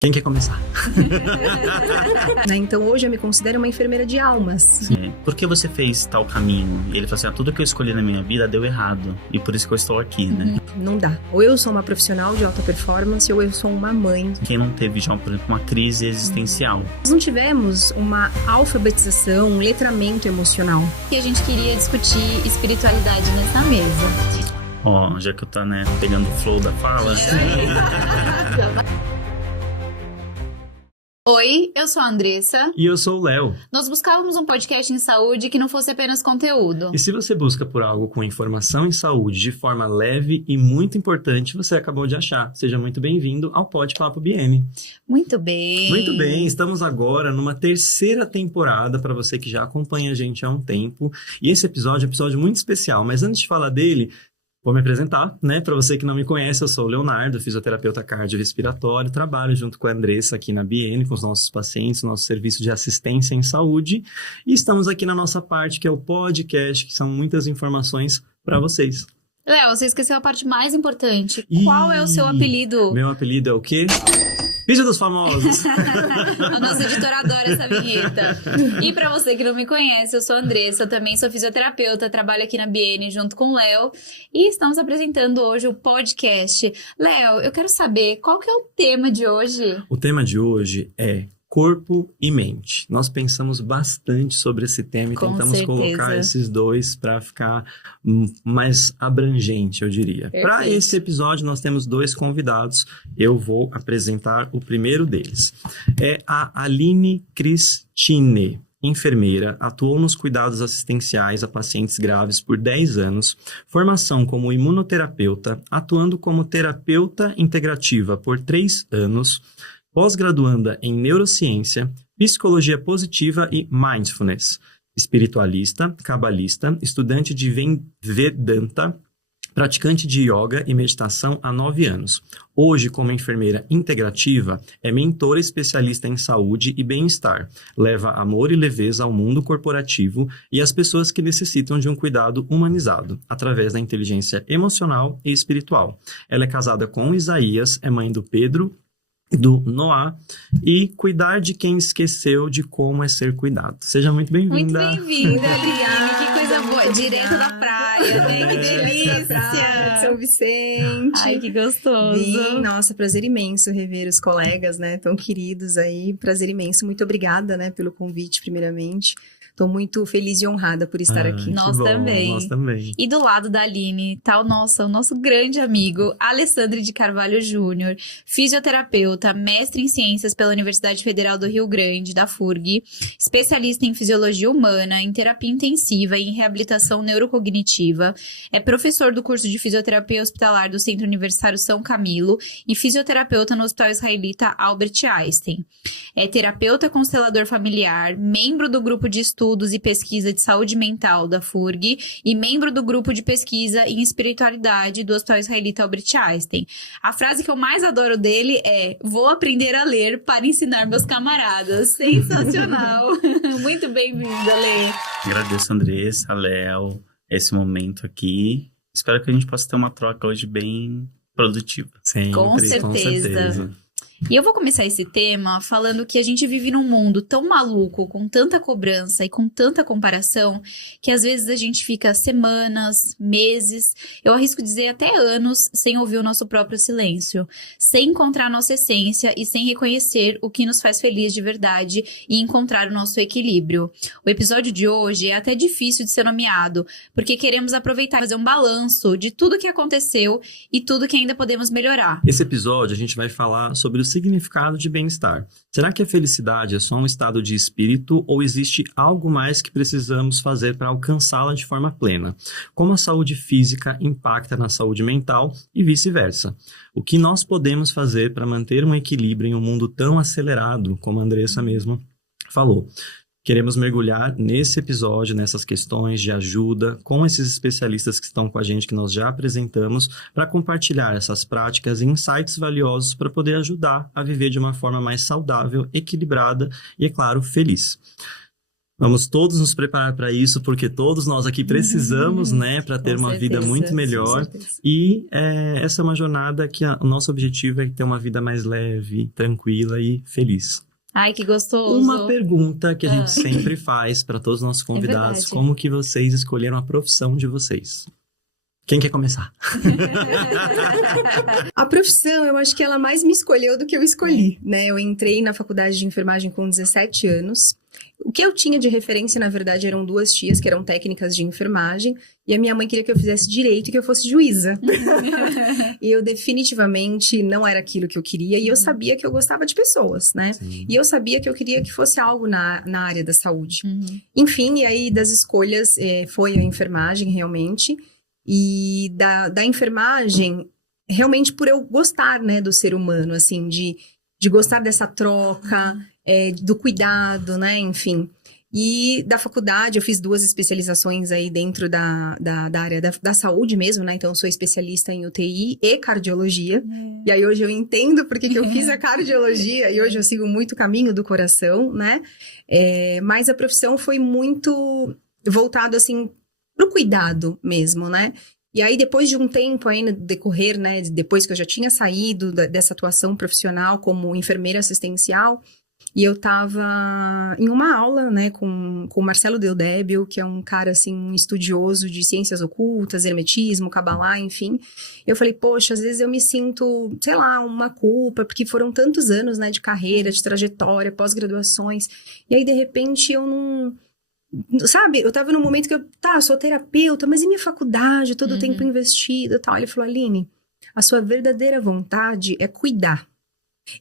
Quem quer começar? Então hoje eu me considero uma enfermeira de almas. Sim. Por que você fez tal caminho? E ele falou assim, tudo que eu escolhi na minha vida deu errado. E por isso que eu estou aqui, né? Não dá. Ou eu sou uma profissional de alta performance, ou eu sou uma mãe. Quem não teve já, por exemplo, uma crise existencial? Nós não tivemos uma alfabetização, um letramento emocional. E a gente queria discutir espiritualidade nessa mesa. Ó, já que eu tô, né, pegando o flow da fala. Oi, eu sou a Andressa. E eu sou o Léo. Nós buscávamos um podcast em saúde que não fosse apenas conteúdo. E se você busca por algo com informação em saúde de forma leve e muito importante, você acabou de achar. Seja muito bem-vindo ao Pod Papo BN. Muito bem. Muito bem, estamos agora numa terceira temporada para você que já acompanha a gente há um tempo. E esse episódio é um episódio muito especial, mas antes de falar dele, vou me apresentar, né? Para você que não me conhece, eu sou o Leonardo, fisioterapeuta cardiorrespiratório, trabalho junto com a Andressa aqui na BN, com os nossos pacientes, nosso serviço de assistência em saúde. E estamos aqui na nossa parte, que é o podcast, que são muitas informações para vocês. Léo, você esqueceu a parte mais importante. Ih, Qual é o seu apelido? Meu apelido é o quê? Vídeo dos famosos. A nossa editora adora essa vinheta. E pra você que não me conhece, eu sou a Andressa, eu também sou fisioterapeuta, trabalho aqui na BN junto com o Léo e estamos apresentando hoje o podcast. Léo, eu quero saber qual que é o tema de hoje? O tema de hoje é corpo e mente. Nós pensamos bastante sobre esse tema e Com tentamos certeza. colocar esses dois para ficar mais abrangente, eu diria. Para esse episódio, nós temos dois convidados. Eu vou apresentar o primeiro deles. É a Aline Cristine. Enfermeira, atuou nos cuidados assistenciais a pacientes graves por 10 anos, formação como imunoterapeuta, atuando como terapeuta integrativa por 3 anos, pós-graduanda em neurociência, psicologia positiva e mindfulness, espiritualista, cabalista, estudante de Vedanta, praticante de yoga e meditação há 9 anos. Hoje, como enfermeira integrativa, é mentora especialista em saúde e bem-estar. Leva amor e leveza ao mundo corporativo e às pessoas que necessitam de um cuidado humanizado, através da inteligência emocional e espiritual. Ela é casada com Isaías, é mãe do Pedro, do Noah, e cuidar de quem esqueceu de como é ser cuidado. Seja muito bem-vinda. Muito bem-vinda, Aline. Que coisa boa. Direto da praia, né? Que delícia. São Vicente. Ai, que gostoso. Vim, nossa, prazer imenso rever os colegas, né? Tão queridos aí. Prazer imenso. Muito obrigada, né? Pelo convite, primeiramente. Estou muito feliz e honrada por estar aqui. Nós também. Nós também. E do lado da Aline tá o nosso grande amigo Alessandro de Carvalho Júnior, fisioterapeuta, mestre em ciências pela Universidade Federal do Rio Grande, da FURG, especialista em fisiologia humana, em terapia intensiva e em reabilitação neurocognitiva, é professor do curso de fisioterapia hospitalar do Centro Universitário São Camilo e fisioterapeuta no Hospital Israelita Albert Einstein. É terapeuta constelador familiar, membro do grupo de estudos e pesquisa de saúde mental da FURG e membro do grupo de pesquisa em espiritualidade do Hospital Israelita Albert Einstein. A frase que eu mais adoro dele é: vou aprender a ler para ensinar meus camaradas. Sensacional! Muito bem-vinda, Lê. Agradeço, Andressa, Léo, esse momento aqui. Espero que a gente possa ter uma troca hoje bem produtiva. Sempre, Com certeza. E eu vou começar esse tema falando que a gente vive num mundo tão maluco, com tanta cobrança e com tanta comparação, que às vezes a gente fica semanas, meses, eu arrisco dizer até anos, sem ouvir o nosso próprio silêncio, sem encontrar a nossa essência e sem reconhecer o que nos faz feliz de verdade e encontrar o nosso equilíbrio. O episódio de hoje é até difícil de ser nomeado, porque queremos aproveitar e fazer um balanço de tudo que aconteceu e tudo que ainda podemos melhorar. Esse episódio a gente vai falar sobre o significado de bem-estar. Será que a felicidade é só um estado de espírito ou existe algo mais que precisamos fazer para alcançá-la de forma plena? Como a saúde física impacta na saúde mental e vice-versa? O que nós podemos fazer para manter um equilíbrio em um mundo tão acelerado, como a Andressa mesmo falou? Queremos mergulhar nesse episódio, nessas questões de ajuda, com esses especialistas que estão com a gente, que nós já apresentamos, para compartilhar essas práticas e insights valiosos para poder ajudar a viver de uma forma mais saudável, equilibrada e, é claro, feliz. Vamos todos nos preparar para isso, porque todos nós aqui precisamos, né, para ter uma vida muito melhor. E essa é uma jornada que o nosso objetivo é ter uma vida mais leve, tranquila e feliz. Ai, que gostoso. Uma pergunta que a gente sempre faz para todos os nossos convidados: como que vocês escolheram a profissão de vocês? Quem quer começar? A profissão, eu acho que ela mais me escolheu do que eu escolhi, né? Eu entrei na faculdade de enfermagem com 17 anos. O que eu tinha de referência, na verdade, eram 2 tias que eram técnicas de enfermagem. E a minha mãe queria que eu fizesse direito e que eu fosse juíza. E eu definitivamente não era aquilo que eu queria. E eu sabia que eu gostava de pessoas, né? Sim. E eu sabia que eu queria que fosse algo na área da saúde. Enfim, e aí das escolhas foi a enfermagem, realmente. E da enfermagem, realmente por eu gostar, né, do ser humano, assim, de gostar dessa troca, do cuidado, né, enfim. E da faculdade, eu fiz 2 especializações aí dentro da área da saúde mesmo, né, então eu sou especialista em UTI e cardiologia. E aí hoje eu entendo porque que eu fiz a cardiologia e hoje eu sigo muito o caminho do coração, né. Mas a profissão foi muito voltado, assim, pro cuidado mesmo, né? E aí, depois de um tempo aí no decorrer, né? Depois que eu já tinha saído dessa atuação profissional como enfermeira assistencial, e eu tava em uma aula, né? Com o Marcelo Deldébio, que é um cara, assim, um estudioso de ciências ocultas, hermetismo, cabalá, enfim. Eu falei, poxa, às vezes eu me sinto, sei lá, uma culpa, porque foram tantos anos, né? De carreira, de trajetória, pós-graduações. E aí, de repente, eu não... Sabe, eu tava num momento que eu sou terapeuta, mas e minha faculdade, todo o tempo investido e tal. Ele falou, Aline, a sua verdadeira vontade é cuidar.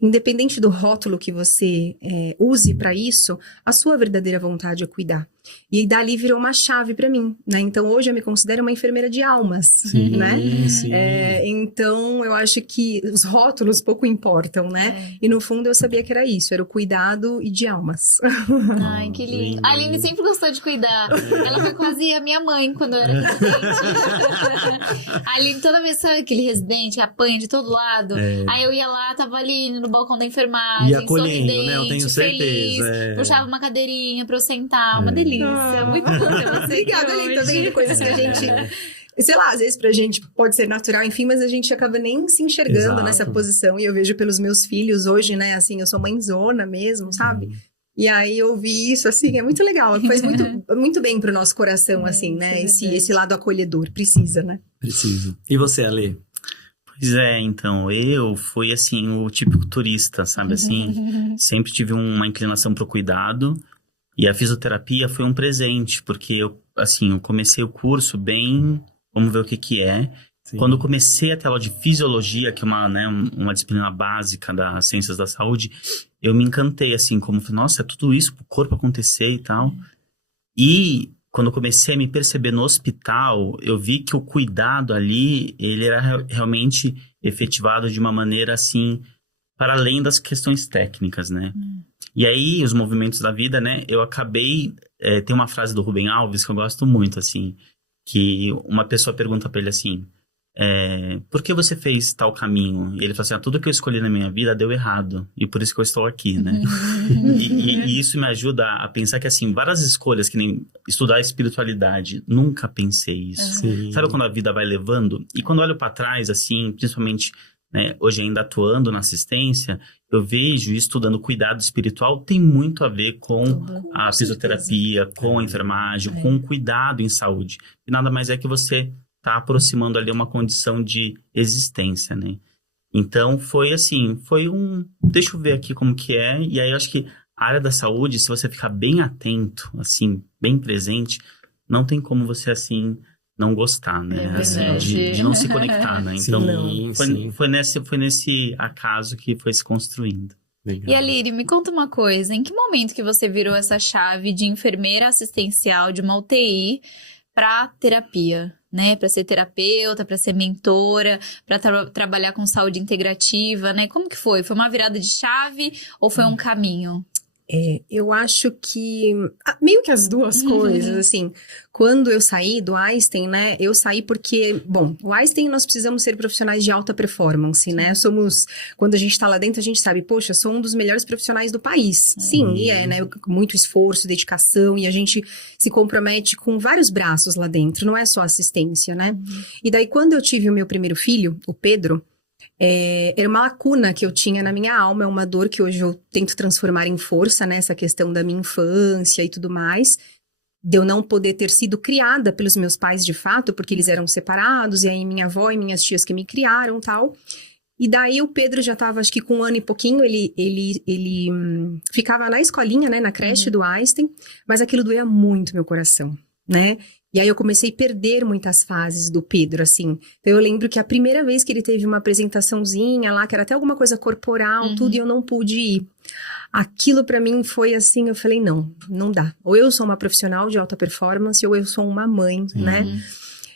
Independente do rótulo que você use pra isso, a sua verdadeira vontade é cuidar. E dali virou uma chave pra mim, né? Então hoje eu me considero uma enfermeira de almas, Sim, né? sim. Então eu acho que os rótulos pouco importam, né? E no fundo eu sabia que era isso, era o cuidado e de almas. Ai, que lindo. A Aline sempre gostou de cuidar. Ela foi quase a minha mãe quando eu era residente. A Aline, toda vez, sabe aquele residente, apanha de todo lado. Aí eu ia lá, tava ali no balcão da enfermagem, E acolhendo, sorridente, né? Eu tenho certeza. feliz. Puxava uma cadeirinha pra eu sentar, uma delícia. Muito bom ter você. Obrigada, Aline, também coisas que a gente... Sei lá, às vezes pra gente pode ser natural, enfim, mas a gente acaba nem se enxergando nessa posição. E eu vejo pelos meus filhos hoje, né, assim, eu sou mãezona mesmo, sabe? E aí eu vi isso, assim, é muito legal. Faz muito bem pro nosso coração, assim, né? Esse lado acolhedor. Precisa, né? Precisa. E você, Ale? Pois é, então, eu fui, assim, o típico turista, sabe, assim? Sempre tive uma inclinação pro cuidado. E a fisioterapia foi um presente, porque eu comecei o curso bem... Vamos ver o que é. Sim. Quando eu comecei a ter aula de fisiologia, que é uma disciplina básica das ciências da saúde, eu me encantei, assim, como, nossa, é tudo isso pro corpo acontecer e tal. E quando eu comecei a me perceber no hospital, eu vi que o cuidado ali, ele era realmente efetivado de uma maneira, assim, para além das questões técnicas, né? E aí, os movimentos da vida, né? Eu acabei... tem uma frase do Rubem Alves que eu gosto muito, assim, que uma pessoa pergunta para ele assim, por que você fez tal caminho? E ele fala assim, tudo que eu escolhi na minha vida deu errado, e por isso que eu estou aqui, né? e isso me ajuda a pensar que, assim, várias escolhas, que nem estudar espiritualidade, nunca pensei isso. Sim. Sabe quando a vida vai levando? E quando eu olho para trás, assim, principalmente... né, hoje ainda atuando na assistência, eu vejo estudando cuidado espiritual tem muito a ver com a fisioterapia, com a enfermagem, com o cuidado em saúde. E nada mais é que você tá aproximando ali uma condição de existência, né? Então foi assim, deixa eu ver aqui como que é, e aí eu acho que a área da saúde, se você ficar bem atento, assim, bem presente, não tem como você, assim... não gostar, né? Assim, de não se conectar, né? Então, foi nesse acaso que foi se construindo. Legal. E Aline, me conta uma coisa. Em que momento que você virou essa chave de enfermeira assistencial de uma UTI para terapia, né? Para ser terapeuta, para ser mentora, para trabalhar com saúde integrativa, né? Como que foi? Foi uma virada de chave ou foi um caminho? Eu acho que meio que as duas coisas, assim, quando eu saí do Einstein, né, eu saí porque, bom, o Einstein nós precisamos ser profissionais de alta performance, né, quando a gente tá lá dentro, a gente sabe, poxa, sou um dos melhores profissionais do país, sim, e né, muito esforço, dedicação, e a gente se compromete com vários braços lá dentro, não é só assistência, né, e daí quando eu tive o meu primeiro filho, o Pedro, era uma lacuna que eu tinha na minha alma, é uma dor que hoje eu tento transformar em força, né? Essa questão da minha infância e tudo mais, de eu não poder ter sido criada pelos meus pais de fato, porque eles eram separados, e aí minha avó e minhas tias que me criaram e tal. E daí o Pedro já tava, acho que com 1 ano e pouquinho, ele ficava na escolinha, né? Na creche do Einstein, mas aquilo doía muito meu coração, né? E aí eu comecei a perder muitas fases do Pedro, assim. Então eu lembro que a primeira vez que ele teve uma apresentaçãozinha lá, que era até alguma coisa corporal, tudo, e eu não pude ir. Aquilo pra mim foi assim, eu falei, não dá. Ou eu sou uma profissional de alta performance, ou eu sou uma mãe, né?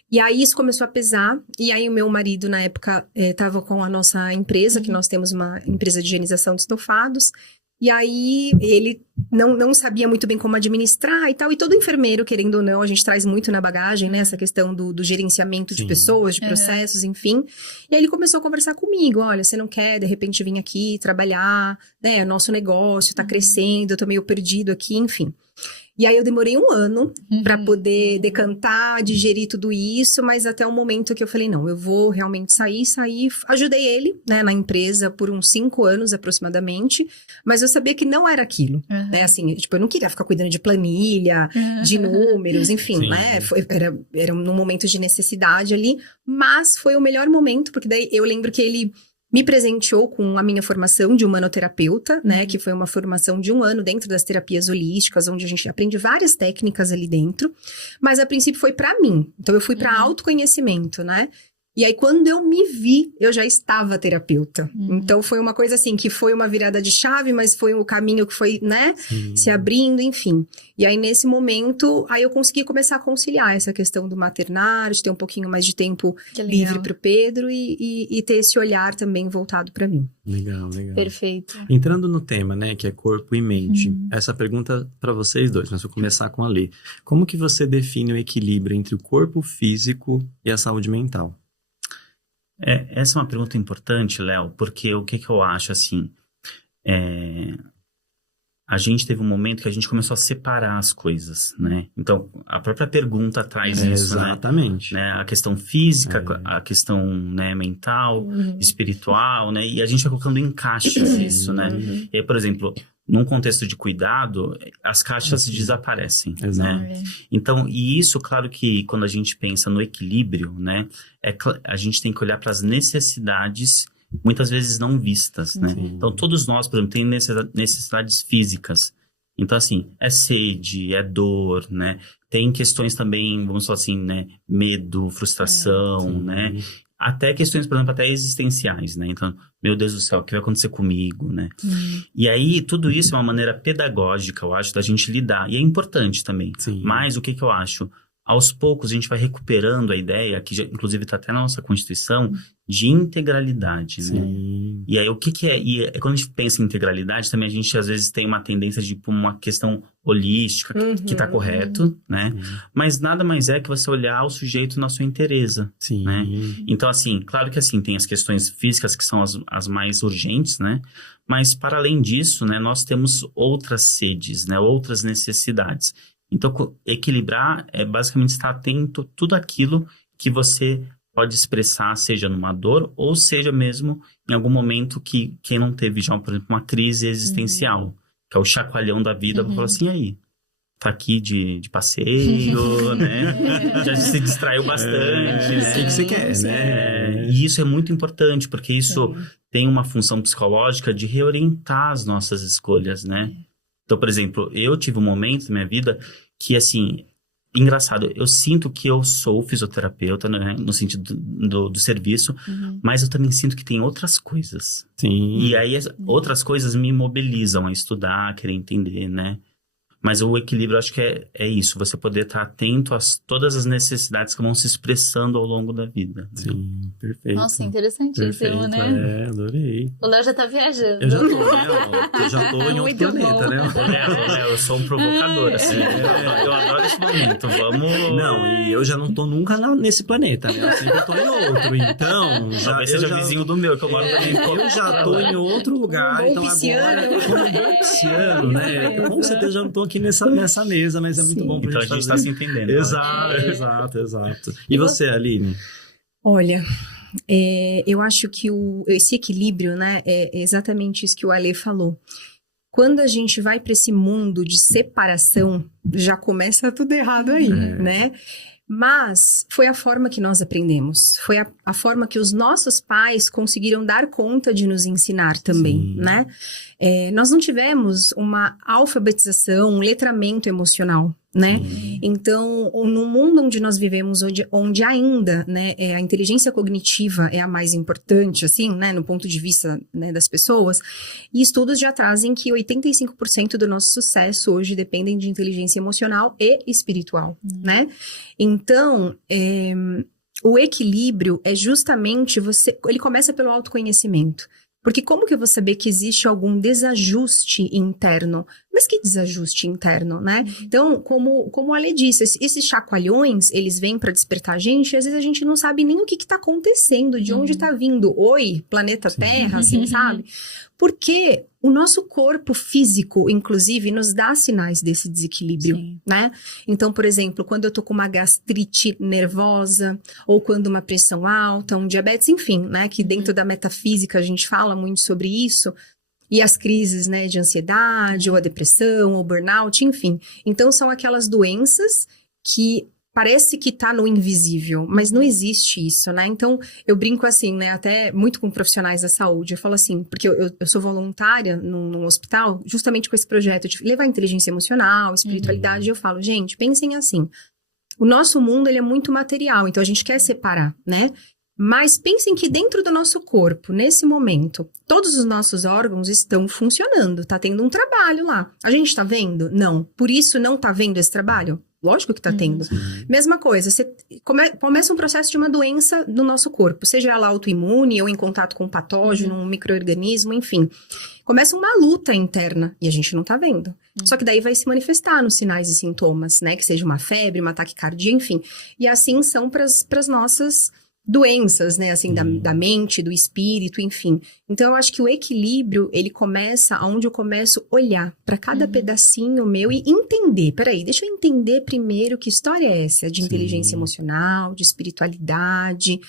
E aí isso começou a pesar, e aí o meu marido na época tava com a nossa empresa, que nós temos uma empresa de higienização de estofados, e aí ele não sabia muito bem como administrar e tal, e todo enfermeiro, querendo ou não, a gente traz muito na bagagem, né, essa questão do gerenciamento de pessoas, de processos, enfim. E aí ele começou a conversar comigo, olha, você não quer, de repente, vir aqui trabalhar, né, nosso negócio tá crescendo, eu tô meio perdido aqui, enfim. E aí eu demorei 1 ano pra poder decantar, digerir tudo isso, mas até o momento que eu falei, não, eu vou realmente sair. Ajudei ele, né, na empresa por uns 5 anos aproximadamente, mas eu sabia que não era aquilo, né, assim, tipo, eu não queria ficar cuidando de planilha, de números, enfim, né, era num momento de necessidade ali, mas foi o melhor momento, porque daí eu lembro que ele me presenteou com a minha formação de humanoterapeuta, né, que foi uma formação de 1 ano dentro das terapias holísticas, onde a gente aprende várias técnicas ali dentro, mas a princípio foi pra mim, então eu fui pra autoconhecimento, né, e aí quando eu me vi, eu já estava terapeuta, então foi uma coisa assim, que foi uma virada de chave, mas foi um caminho que foi, né, se abrindo, enfim, e aí nesse momento, aí eu consegui começar a conciliar essa questão do maternar, de ter um pouquinho mais de tempo livre pro Pedro e ter esse olhar também voltado pra mim. Legal. Perfeito. Entrando no tema, né, que é corpo e mente, essa pergunta para vocês dois, mas vou começar com a Lê. Como que você define o equilíbrio entre o corpo físico e a saúde mental? Essa é uma pergunta importante, Léo, porque o que eu acho, assim, a gente teve um momento que a gente começou a separar as coisas, né? Então, a própria pergunta traz isso, exatamente, né? A questão física, a questão, né, mental, espiritual, né? E a gente vai colocando em caixas isso, né? E aí, por exemplo, num contexto de cuidado, as caixas desaparecem, né? Então, e isso, claro que quando a gente pensa no equilíbrio, né? A gente tem que olhar para as necessidades muitas vezes não vistas, né? Então, todos nós, por exemplo, temos necessidades físicas. Então, assim, é sede, é dor, né? Tem questões também, vamos falar assim, né? Medo, frustração, né? Até questões, por exemplo, até existenciais, né? Então, meu Deus do céu, o que vai acontecer comigo, né? E aí, tudo isso é uma maneira pedagógica, eu acho, da gente lidar. E é importante também. Mas o que eu acho? Aos poucos, a gente vai recuperando a ideia, que já, inclusive está até na nossa Constituição, de integralidade, né? E aí, o que é? E quando a gente pensa em integralidade, também a gente, às vezes, tem uma tendência de uma questão holística, que está correto, né? Mas nada mais é que você olhar o sujeito na sua inteireza, né? Então, assim, claro que, assim, tem as questões físicas que são as mais urgentes, né? Mas, para além disso, né, nós temos outras sedes, né? Outras necessidades. Então, equilibrar é basicamente estar atento a tudo aquilo que você pode expressar, seja numa dor ou seja mesmo em algum momento que quem não teve já, por exemplo, uma crise existencial, que é o chacoalhão da vida, vou falar assim, aí, tá aqui de passeio, né? Já se distraiu bastante. O que você quer, né? E isso é muito importante, porque isso tem uma função psicológica de reorientar as nossas escolhas, né? Então, por exemplo, eu tive um momento na minha vida que, assim, engraçado, eu sinto que eu sou fisioterapeuta, né, no sentido do serviço, mas eu também sinto que tem outras coisas. E aí, outras coisas me mobilizam a estudar, a querer entender, né? Mas o equilíbrio, acho que é isso. Você poder estar atento a todas as necessidades que vão se expressando ao longo da vida. Sim, perfeito. Nossa, interessantíssimo, né? Adorei. O Léo já tá viajando. Eu já tô em outro Muito planeta, bom. né? Eu sou um provocador, assim. Eu adoro esse momento. Vamos... Não, e eu já não tô nunca nesse planeta, né? Eu sempre tô em outro. Então, talvez seja vizinho do meu, que eu moro também. Eu já tô em outro lugar, então agora eu tô um bom pisciano, né? Com certeza já não tô aqui nessa mesa, mas é muito bom pra então gente a gente tá se entendendo. Exato. E você, Aline? Olha, eu acho que esse equilíbrio, né, é exatamente isso que o Alê falou. Quando a gente vai para esse mundo de separação, já começa tudo errado aí, né? Mas foi a forma que nós aprendemos, foi a forma que os nossos pais conseguiram dar conta de nos ensinar também, né? Nós não tivemos uma alfabetização, um letramento emocional, né? Então, no mundo onde nós vivemos, onde ainda, né, a inteligência cognitiva é a mais importante, assim, né, no ponto de vista, né, das pessoas, e estudos já trazem que 85% do nosso sucesso hoje dependem de inteligência emocional e espiritual, né? Então, o equilíbrio é justamente ele começa pelo autoconhecimento. Porque como que eu vou saber que existe algum desajuste interno? Mas que desajuste interno, né? Então, como a Ale disse, esses chacoalhões, eles vêm para despertar a gente, e às vezes a gente não sabe nem o que tá acontecendo, de onde tá vindo. Oi, planeta Terra, assim, sabe? Porque o nosso corpo físico, inclusive, nos dá sinais desse desequilíbrio, né? Então, por exemplo, quando eu tô com uma gastrite nervosa, ou quando uma pressão alta, um diabetes, enfim, né? Que dentro da metafísica a gente fala muito sobre isso. E as crises, né, de ansiedade, ou a depressão, ou o burnout, enfim. Então, são aquelas doenças que parece que tá no invisível, mas não existe isso, né? Então, eu brinco assim, né, até muito com profissionais da saúde, eu falo assim, porque eu sou voluntária num hospital, justamente com esse projeto de levar inteligência emocional, espiritualidade, eu falo, gente, pensem assim, o nosso mundo, ele é muito material, então a gente quer separar, né? Mas pensem que dentro do nosso corpo, nesse momento, todos os nossos órgãos estão funcionando, tá tendo um trabalho lá. A gente tá vendo? Não. Por isso não tá vendo esse trabalho? Lógico que tá tendo. Mesma coisa, você começa um processo de uma doença no nosso corpo, seja ela autoimune ou em contato com um patógeno, um micro-organismo, enfim. Começa uma luta interna e a gente não tá vendo. Só que daí vai se manifestar nos sinais e sintomas, né? Que seja uma febre, um ataque cardíaco, enfim. E assim são pras nossas doenças, né, assim, da mente, do espírito, enfim. Então, eu acho que o equilíbrio, ele começa onde eu começo a olhar para cada pedacinho meu e entender, peraí, deixa eu entender primeiro que história é essa de inteligência emocional, de espiritualidade,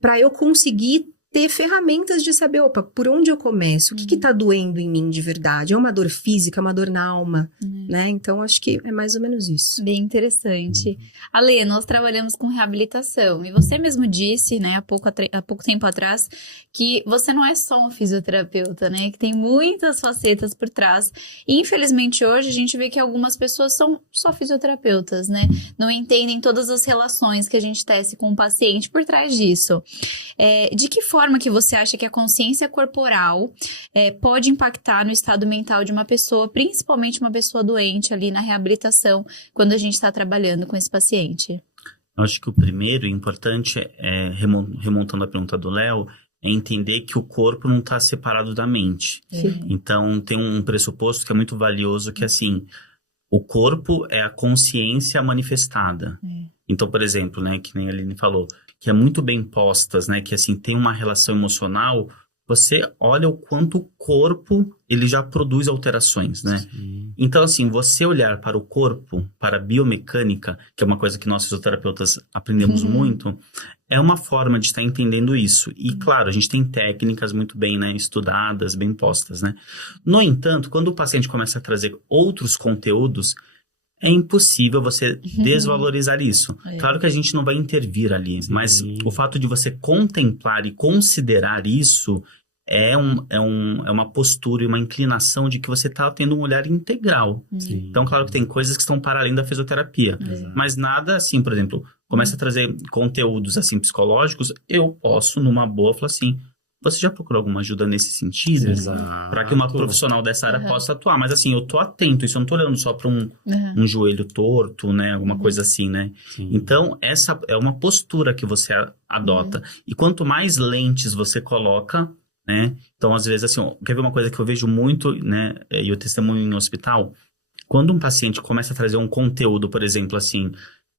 para eu conseguir ter ferramentas de saber, opa, por onde eu começo? O que tá doendo em mim de verdade? É uma dor física, é uma dor na alma, né? Então, acho que é mais ou menos isso. Bem interessante. Ale, nós trabalhamos com reabilitação e você mesmo disse, né, há pouco tempo atrás, que você não é só um fisioterapeuta, né? Que tem muitas facetas por trás. E, infelizmente, hoje a gente vê que algumas pessoas são só fisioterapeutas, né? Não entendem todas as relações que a gente tece com o paciente por trás disso. De que forma que você acha que a consciência corporal pode impactar no estado mental de uma pessoa, principalmente uma pessoa doente ali na reabilitação, quando a gente está trabalhando com esse paciente? Eu acho que o primeiro importante remontando a pergunta do Léo, é entender que o corpo não está separado da mente. Então, tem um pressuposto que é muito valioso, que é assim, o corpo é a consciência manifestada. Então, por exemplo, né, que nem a Aline falou, que é muito bem postas, né, que assim, tem uma relação emocional, você olha o quanto o corpo, ele já produz alterações, né? Então, assim, você olhar para o corpo, para a biomecânica, que é uma coisa que nós fisioterapeutas aprendemos muito, é uma forma de estar entendendo isso. E, claro, a gente tem técnicas muito bem, né, estudadas, bem postas, né? No entanto, quando o paciente começa a trazer outros conteúdos, é impossível você desvalorizar isso. Claro que a gente não vai intervir ali, mas o fato de você contemplar e considerar isso é uma postura e uma inclinação de que você está tendo um olhar integral. Então, claro que tem coisas que estão para além da fisioterapia, mas nada assim, por exemplo, começa a trazer conteúdos assim psicológicos, eu posso, numa boa, falar assim, Você já procurou alguma ajuda nesse sentido? Exato. Para que uma profissional dessa área possa atuar. Mas assim, eu tô atento, isso eu não tô olhando só para um joelho torto, né? Alguma coisa assim, né? Sim. Então, essa é uma postura que você adota. E quanto mais lentes você coloca, né? Então, às vezes, assim, quer ver uma coisa que eu vejo muito, né? E eu testemunho em hospital? Quando um paciente começa a trazer um conteúdo, por exemplo, assim...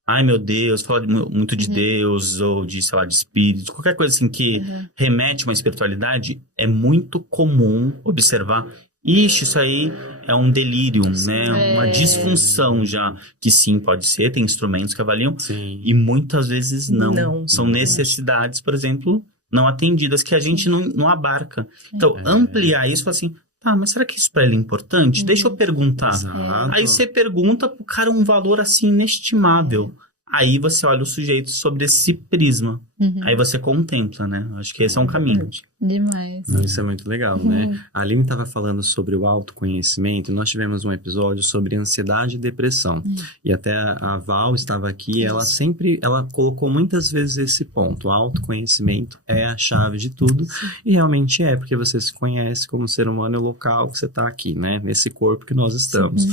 Ai, meu Deus, fala muito de Deus, ou de, sei lá, de espírito, qualquer coisa assim que remete a uma espiritualidade, é muito comum observar, ixi, isso aí é um delírio, né? Uma disfunção já, que sim, pode ser, tem instrumentos que avaliam, e muitas vezes não. São necessidades, por exemplo, não atendidas, que a gente não abarca. Então, ampliar isso, assim... Tá, mas será que isso pra ele é importante? Deixa eu perguntar. Exato. Aí você pergunta pro cara um valor assim inestimável. Aí você olha o sujeito sobre esse prisma. Aí você contempla, né? Acho que esse é um caminho. Demais. Isso é muito legal, né? A Aline estava falando sobre o autoconhecimento. Nós tivemos um episódio sobre ansiedade e depressão. E até a Val estava aqui. Ela colocou muitas vezes esse ponto. O autoconhecimento é a chave de tudo. E realmente é, porque você se conhece como ser humano e o local que você está aqui, né? Nesse corpo que nós estamos.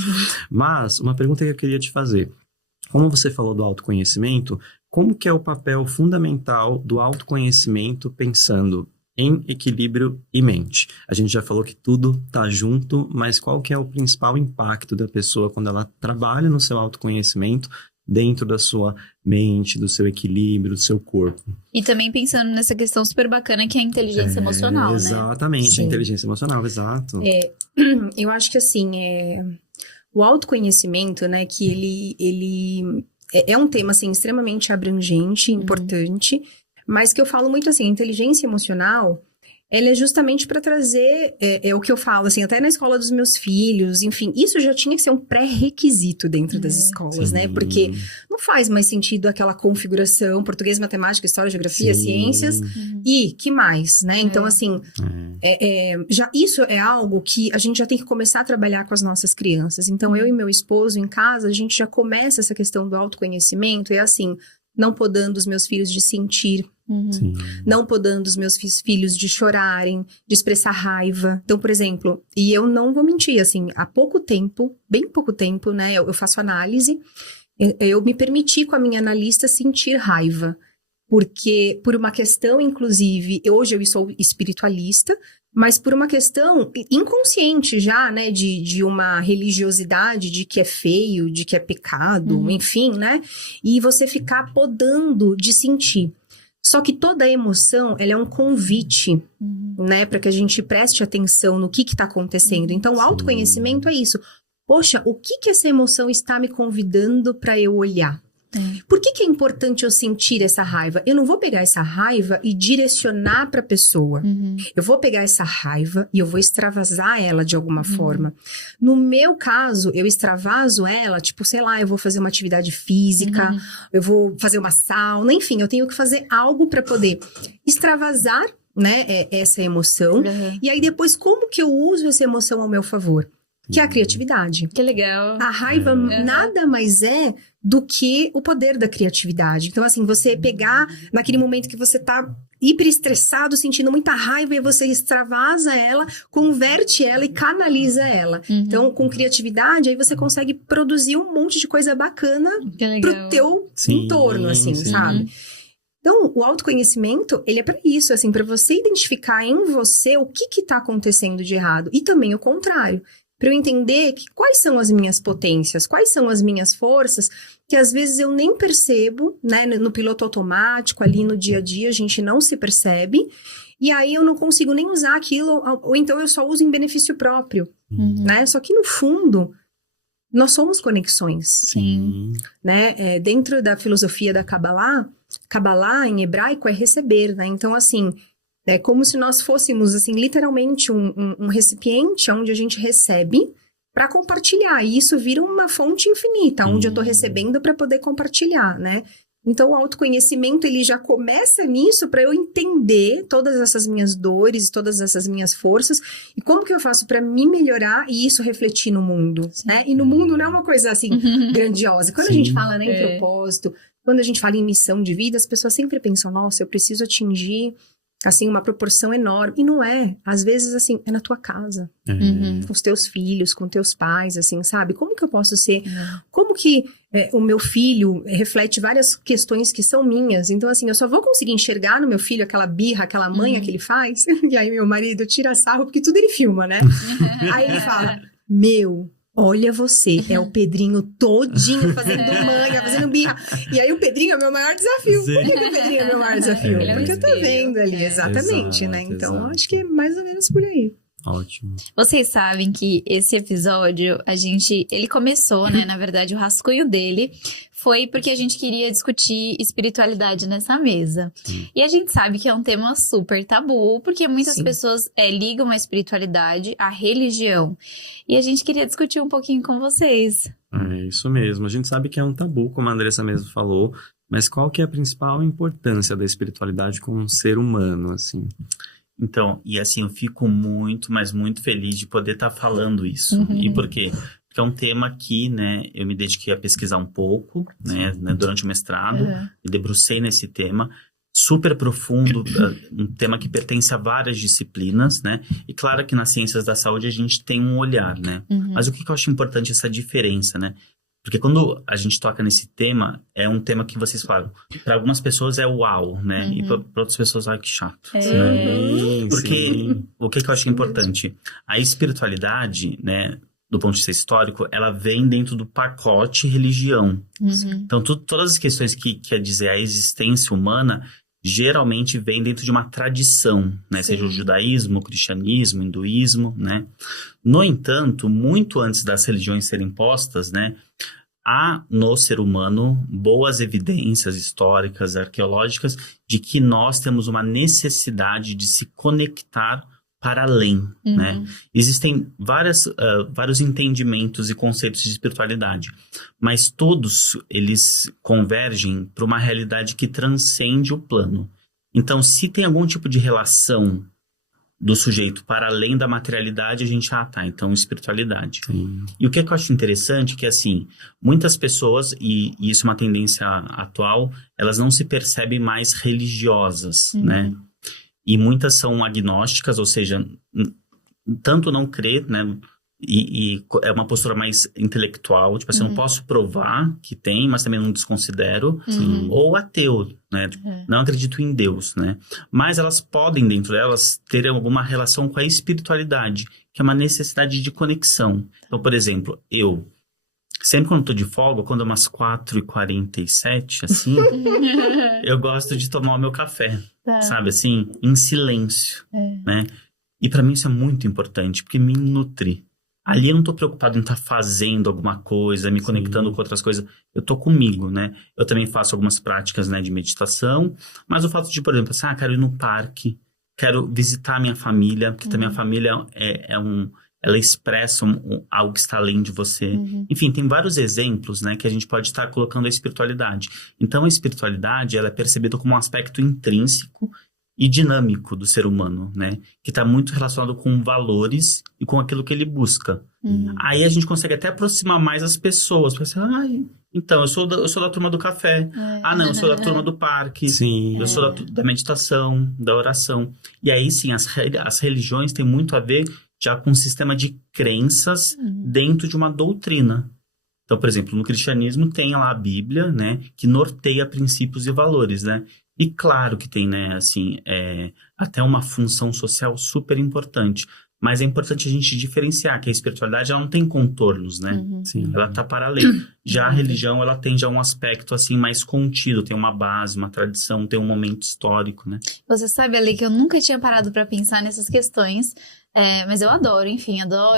Mas, uma pergunta que eu queria te fazer. Como você falou do autoconhecimento, como que é o papel fundamental do autoconhecimento pensando em equilíbrio e mente? A gente já falou que tudo tá junto, mas qual que é o principal impacto da pessoa quando ela trabalha no seu autoconhecimento dentro da sua mente, do seu equilíbrio, do seu corpo? E também pensando nessa questão super bacana que é a inteligência emocional, exatamente, né? a inteligência emocional, exato. Eu acho que assim, o autoconhecimento, né, que ele é um tema, assim, extremamente abrangente, importante, mas que eu falo muito, assim, a inteligência emocional, ela é justamente para trazer, é o que eu falo, assim, até na escola dos meus filhos, enfim, isso já tinha que ser um pré-requisito dentro das escolas, né, porque não faz mais sentido aquela configuração, português, matemática, história, geografia, ciências, e que mais, né, então, assim, já, isso é algo que a gente já tem que começar a trabalhar com as nossas crianças, então eu e meu esposo em casa, a gente já começa essa questão do autoconhecimento, é assim, não podando os meus filhos de sentir, não podando os meus filhos de chorarem, de expressar raiva. Então, por exemplo, e eu não vou mentir, assim, há pouco tempo, bem pouco tempo, né, eu faço análise, eu me permiti com a minha analista sentir raiva, porque por uma questão, inclusive, hoje eu sou espiritualista, mas por uma questão inconsciente já, né, de uma religiosidade, de que é feio, de que é pecado, enfim, né, e você ficar podando de sentir. Só que toda emoção, ela é um convite, né, para que a gente preste atenção no que está acontecendo. Então, o autoconhecimento é isso. Poxa, o que essa emoção está me convidando para eu olhar? Por que é importante eu sentir essa raiva? Eu não vou pegar essa raiva e direcionar para a pessoa. Eu vou pegar essa raiva e eu vou extravasar ela de alguma forma. No meu caso, eu extravaso ela, tipo, sei lá, eu vou fazer uma atividade física, eu vou fazer uma sauna, enfim, eu tenho que fazer algo para poder extravasar, né, essa emoção. E aí depois, como que eu uso essa emoção ao meu favor? Que é a criatividade. Que legal. A raiva nada mais é do que o poder da criatividade. Então, assim, você pegar naquele momento que você tá hiper estressado, sentindo muita raiva, e você extravasa ela, converte ela e canaliza ela. Então, com criatividade, aí você consegue produzir um monte de coisa bacana pro teu entorno, assim, sabe? Então, o autoconhecimento, ele é para isso, assim, para você identificar em você o que tá acontecendo de errado. E também o contrário. Para eu entender quais são as minhas potências, quais são as minhas forças, que às vezes eu nem percebo, né, no piloto automático, ali no dia a dia, a gente não se percebe, e aí eu não consigo nem usar aquilo, ou então eu só uso em benefício próprio, né? Só que no fundo, nós somos conexões, né? Dentro da filosofia da Kabbalah em hebraico é receber, né? Então, assim, é como se nós fôssemos, assim, literalmente um recipiente onde a gente recebe para compartilhar. E isso vira uma fonte infinita, onde eu estou recebendo para poder compartilhar, né? Então, o autoconhecimento, ele já começa nisso para eu entender todas essas minhas dores, todas essas minhas forças, e como que eu faço para me melhorar e isso refletir no mundo, né? E no mundo não é uma coisa, assim, grandiosa. Quando a gente fala, né, em propósito, quando a gente fala em missão de vida, as pessoas sempre pensam, nossa, eu preciso atingir assim, uma proporção enorme. E não é. Às vezes, assim, é na tua casa. Com os teus filhos, com teus pais, assim, sabe? Como que eu posso ser... Como que o meu filho reflete várias questões que são minhas? Então, assim, eu só vou conseguir enxergar no meu filho aquela birra, aquela manha que ele faz. E aí, meu marido tira sarro, porque tudo ele filma, né? Aí ele fala, olha você, é o Pedrinho todinho fazendo manha, fazendo birra. E aí o Pedrinho é o meu maior desafio. Sim. Por que o Pedrinho é o meu maior desafio? Ele é um Porque eu tô espelho. vendo ali, exatamente, Exato, né? Então, exato. acho que é mais ou menos por aí. Ótimo. Vocês sabem que esse episódio, ele começou, né? Na verdade, o rascunho dele foi porque a gente queria discutir espiritualidade nessa mesa. E a gente sabe que é um tema super tabu, porque muitas Sim. pessoas ligam a espiritualidade à religião. E a gente queria discutir um pouquinho com vocês. É isso mesmo. A gente sabe que é um tabu, como a Andressa mesmo falou, mas qual que é a principal importância da espiritualidade como um ser humano, assim? Então, e assim, eu fico muito, mas muito feliz de poder estar falando isso. E por quê? Porque é um tema que, né, eu me dediquei a pesquisar um pouco, né, durante o mestrado, me debrucei nesse tema, super profundo, um tema que pertence a várias disciplinas, né, e claro que nas ciências da saúde a gente tem um olhar, né, mas o que eu acho importante essa diferença, né, porque quando a gente toca nesse tema, é um tema que vocês falam, para algumas pessoas é uau, né, e para outras pessoas, ai, que chato. Sim, Porque sim. o que eu acho importante? A espiritualidade, né, do ponto de vista histórico, ela vem dentro do pacote religião. Então, todas as questões que quer dizer a existência humana, geralmente vem dentro de uma tradição, né? Seja o judaísmo, o cristianismo, o hinduísmo, né? No entanto, muito antes das religiões serem postas, né, há no ser humano boas evidências históricas, arqueológicas, de que nós temos uma necessidade de se conectar para além, né? Existem vários entendimentos e conceitos de espiritualidade, mas todos eles convergem para uma realidade que transcende o plano. Então, se tem algum tipo de relação do sujeito para além da materialidade, a gente, então espiritualidade. Sim. E o que eu acho interessante é que, assim, muitas pessoas, e isso é uma tendência atual, elas não se percebem mais religiosas, né? E muitas são agnósticas, ou seja, tanto não crer, né? E é uma postura mais intelectual, tipo assim, eu não posso provar que tem, mas também não desconsidero. Ou ateu, né? Não acredito em Deus, né? Mas elas podem, dentro delas, ter alguma relação com a espiritualidade, que é uma necessidade de conexão. Então, por exemplo, sempre quando eu tô de folga, quando é umas 4h47, assim, eu gosto de tomar o meu café, sabe, assim, em silêncio, né? E pra mim isso é muito importante, porque me nutre. Ali eu não tô preocupado em estar fazendo alguma coisa, me conectando com outras coisas. Eu tô comigo, né? Eu também faço algumas práticas, né, de meditação, mas o fato de, por exemplo, assim, quero ir no parque, quero visitar a minha família, porque também a família ela expressa algo que está além de você. Enfim, tem vários exemplos, né, que a gente pode estar colocando a espiritualidade. Então, a espiritualidade, ela é percebida como um aspecto intrínseco e dinâmico do ser humano, né, que está muito relacionado com valores e com aquilo que ele busca. Aí a gente consegue até aproximar mais as pessoas, porque assim, então, eu sou da turma do café. Não, eu sou da turma do parque. Sim. Eu sou da meditação, da oração. E aí, sim, as religiões têm muito a ver já com um sistema de crenças dentro de uma doutrina. Então, por exemplo, no cristianismo tem lá a Bíblia, né, que norteia princípios e valores, né? E claro que tem, né, assim, até uma função social super importante. Mas é importante a gente diferenciar que a espiritualidade, ela não tem contornos, né? Sim. Ela tá para além. Já a religião, ela tem já um aspecto, assim, mais contido. Tem uma base, uma tradição, tem um momento histórico, né? Você sabe, Ale, que eu nunca tinha parado pra pensar nessas questões, mas eu adoro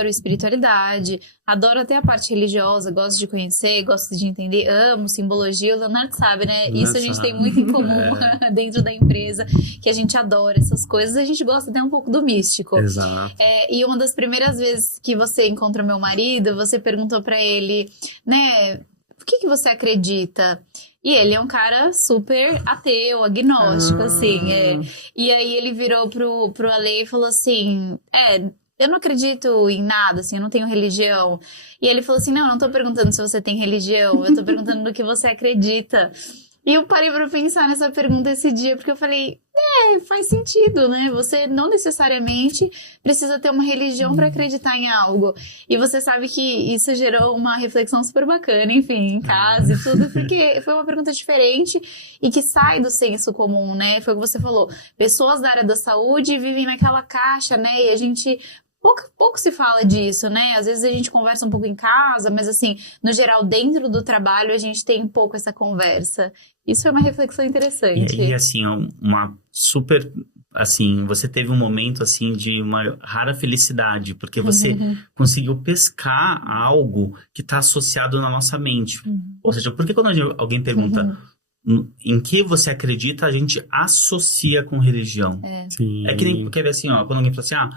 espiritualidade, adoro até a parte religiosa, gosto de conhecer, gosto de entender, amo simbologia, o Leonardo sabe, né? Isso a gente tem muito em comum dentro da empresa, que a gente adora essas coisas, a gente gosta até um pouco do místico. Exato. E uma das primeiras vezes que você encontra meu marido, você perguntou pra ele, né, o que você acredita? E ele é um cara super ateu, agnóstico, assim. E aí ele virou pro Ale e falou assim, eu não acredito em nada, assim, eu não tenho religião. E ele falou assim, não, eu não tô perguntando se você tem religião, eu tô perguntando no que você acredita. E eu parei pra pensar nessa pergunta esse dia, porque eu falei, faz sentido, né? Você não necessariamente precisa ter uma religião pra acreditar em algo. E você sabe que isso gerou uma reflexão super bacana, enfim, em casa e tudo, porque foi uma pergunta diferente e que sai do senso comum, né? Foi o que você falou. Pessoas da área da saúde vivem naquela caixa, né? E a gente... Pouco se fala disso, né? Às vezes a gente conversa um pouco em casa, mas assim, no geral, dentro do trabalho, a gente tem um pouco essa conversa. Isso é uma reflexão interessante. E assim, uma super... Assim, você teve um momento, assim, de uma rara felicidade, porque você conseguiu pescar algo que está associado na nossa mente. Ou seja, porque quando alguém pergunta em que você acredita, a gente associa com religião. Sim. É que nem, porque assim, ó, quando alguém fala assim,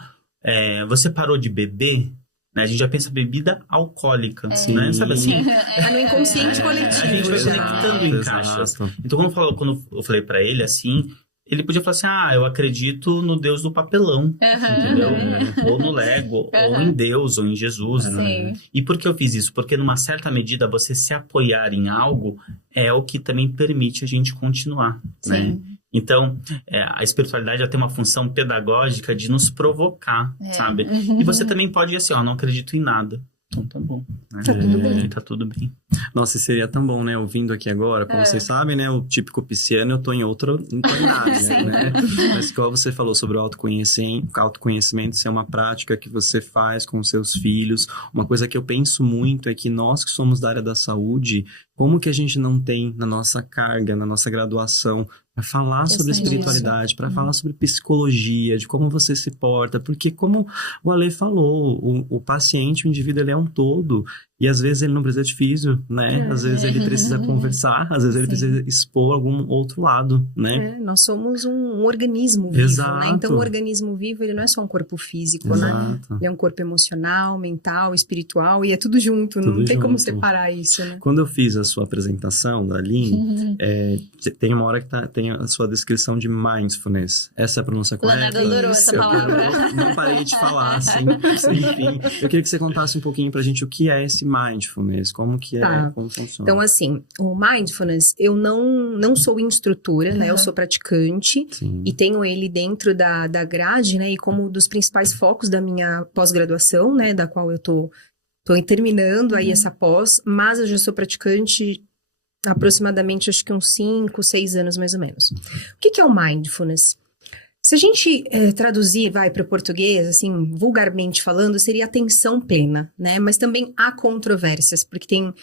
você parou de beber, né? A gente já pensa bebida alcoólica, né? Sabe assim? É no inconsciente coletivo. A gente vai conectando em caixas. Então, quando eu falei pra ele assim, ele podia falar assim, eu acredito no Deus do papelão, entendeu? Ou no Lego, ou em Deus, ou em Jesus, né? E por que eu fiz isso? Porque numa certa medida, você se apoiar em algo é o que também permite a gente continuar, né? Então, a espiritualidade ela tem uma função pedagógica de nos provocar, sabe? E você também pode ir assim, não acredito em nada. Então tá bom. Né? Tá tudo bem. Tá tudo bem. Nossa, e seria tão bom, né? Ouvindo aqui agora, como vocês sabem, né? O típico pisciano, eu tô em outra área, né? Mas igual você falou sobre o autoconhecimento ser uma prática que você faz com os seus filhos. Uma coisa que eu penso muito é que nós que somos da área da saúde, como que a gente não tem na nossa carga, na nossa graduação, para falar sobre espiritualidade, para falar sobre psicologia, de como você se porta, porque como o Ale falou, o paciente, o indivíduo, ele é um todo, e às vezes ele não precisa de físio, né? Às vezes ele precisa conversar, às vezes ele precisa expor algum outro lado, né? Nós somos um organismo vivo, né? Então o organismo vivo, ele não é só um corpo físico, né? Ele é um corpo emocional, mental, espiritual, e é tudo junto, não tem como separar isso, né? Quando eu fiz a sua apresentação da Aline, tem uma hora que tem a sua descrição de mindfulness. Essa é a pronúncia correta? Leonardo adorou essa palavra. Não parei de falar, assim, enfim. Eu queria que você contasse um pouquinho pra gente o que é esse mindfulness, como que como funciona. Então, assim, o mindfulness, eu não sou instrutora, né? Eu sou praticante e tenho ele dentro da grade, né? E como um dos principais focos da minha pós-graduação, né? Da qual eu tô terminando aí essa pós, mas eu já sou praticante aproximadamente, acho que uns 5, 6 anos mais ou menos. O que é o mindfulness? Se a gente traduzir, para o português, assim, vulgarmente falando, seria atenção plena, né? Mas também há controvérsias, porque tem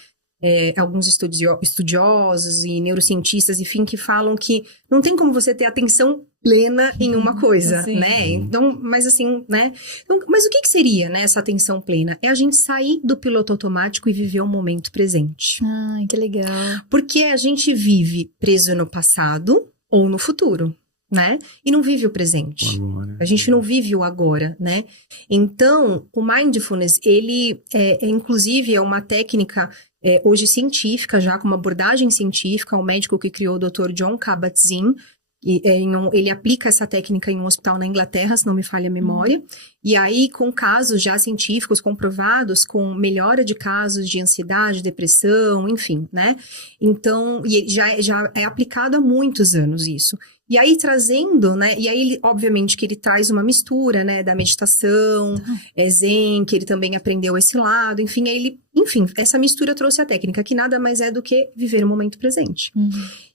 alguns estudiosos e neurocientistas, enfim, que falam que não tem como você ter atenção plena em uma coisa, né? Então, mas assim, né? Então, mas o que seria, né, essa atenção plena? É a gente sair do piloto automático e viver o momento presente. Ai, que legal. Porque a gente vive preso no passado ou no futuro, né? E não vive o presente. A gente não vive o agora, né? Então, o mindfulness, ele inclusive é uma técnica hoje científica, já com uma abordagem científica. O médico que criou, o Dr. Jon Kabat-Zinn, ele aplica essa técnica em um hospital na Inglaterra, se não me falha a memória, e aí com casos já científicos comprovados, com melhora de casos de ansiedade, depressão, enfim, né? Então, e já é aplicado há muitos anos isso. E aí trazendo, né, e aí obviamente que ele traz uma mistura, né, da meditação, zen, que ele também aprendeu esse lado, enfim, essa mistura trouxe a técnica, que nada mais é do que viver o momento presente.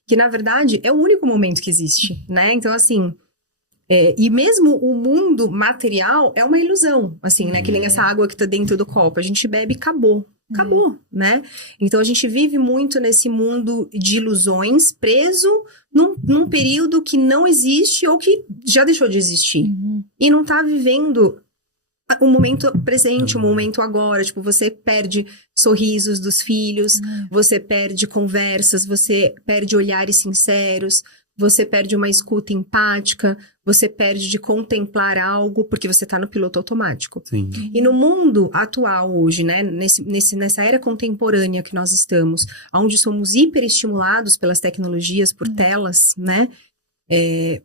Que na verdade é o único momento que existe, né, então assim, e mesmo o mundo material é uma ilusão, assim, né, que nem essa água que tá dentro do copo, a gente bebe e acabou, né? Então a gente vive muito nesse mundo de ilusões, preso num período que não existe ou que já deixou de existir. E não tá vivendo o momento presente, o momento agora. Tipo, você perde sorrisos dos filhos, você perde conversas, você perde olhares sinceros, você perde uma escuta empática, você perde de contemplar algo porque você está no piloto automático. Sim. E no mundo atual hoje, né, nessa era contemporânea que nós estamos, onde somos hiperestimulados pelas tecnologias, por telas, né,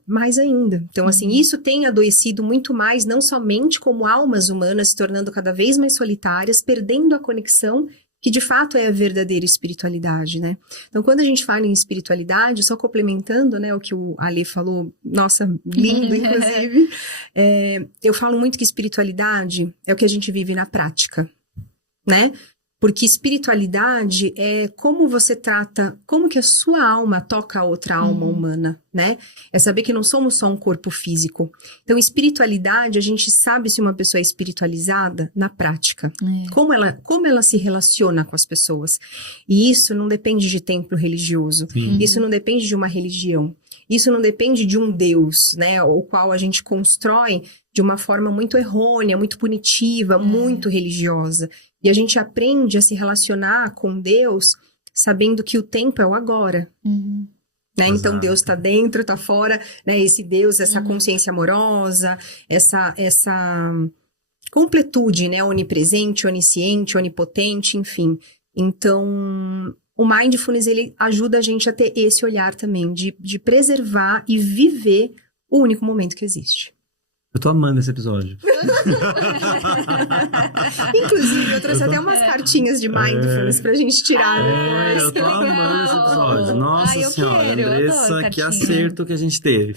mais ainda. Então, assim, isso tem adoecido muito mais, não somente como almas humanas se tornando cada vez mais solitárias, perdendo a conexão que de fato é a verdadeira espiritualidade, né? Então, quando a gente fala em espiritualidade, só complementando, né, o que o Ale falou, nossa, lindo, inclusive, eu falo muito que espiritualidade é o que a gente vive na prática, né? Porque espiritualidade é como você trata, como que a sua alma toca a outra alma humana, né? É saber que não somos só um corpo físico. Então, espiritualidade, a gente sabe se uma pessoa é espiritualizada na prática. Como ela se relaciona com as pessoas. E isso não depende de templo religioso. Isso não depende de uma religião. Isso não depende de um Deus, né? O qual a gente constrói de uma forma muito errônea, muito punitiva, muito religiosa. E a gente aprende a se relacionar com Deus sabendo que o tempo é o agora. Né? Então, Deus está dentro, está fora, né? Esse Deus, essa consciência amorosa, essa completude, né? Onipresente, onisciente, onipotente, enfim. Então, o Mindfulness, ele ajuda a gente a ter esse olhar também, de preservar e viver o único momento que existe. Eu tô amando esse episódio. Inclusive, eu trouxe até umas cartinhas de Mindfulness pra gente tirar depois. Eu tô amando esse episódio. Nossa Senhora, Andressa, que acerto que a gente teve.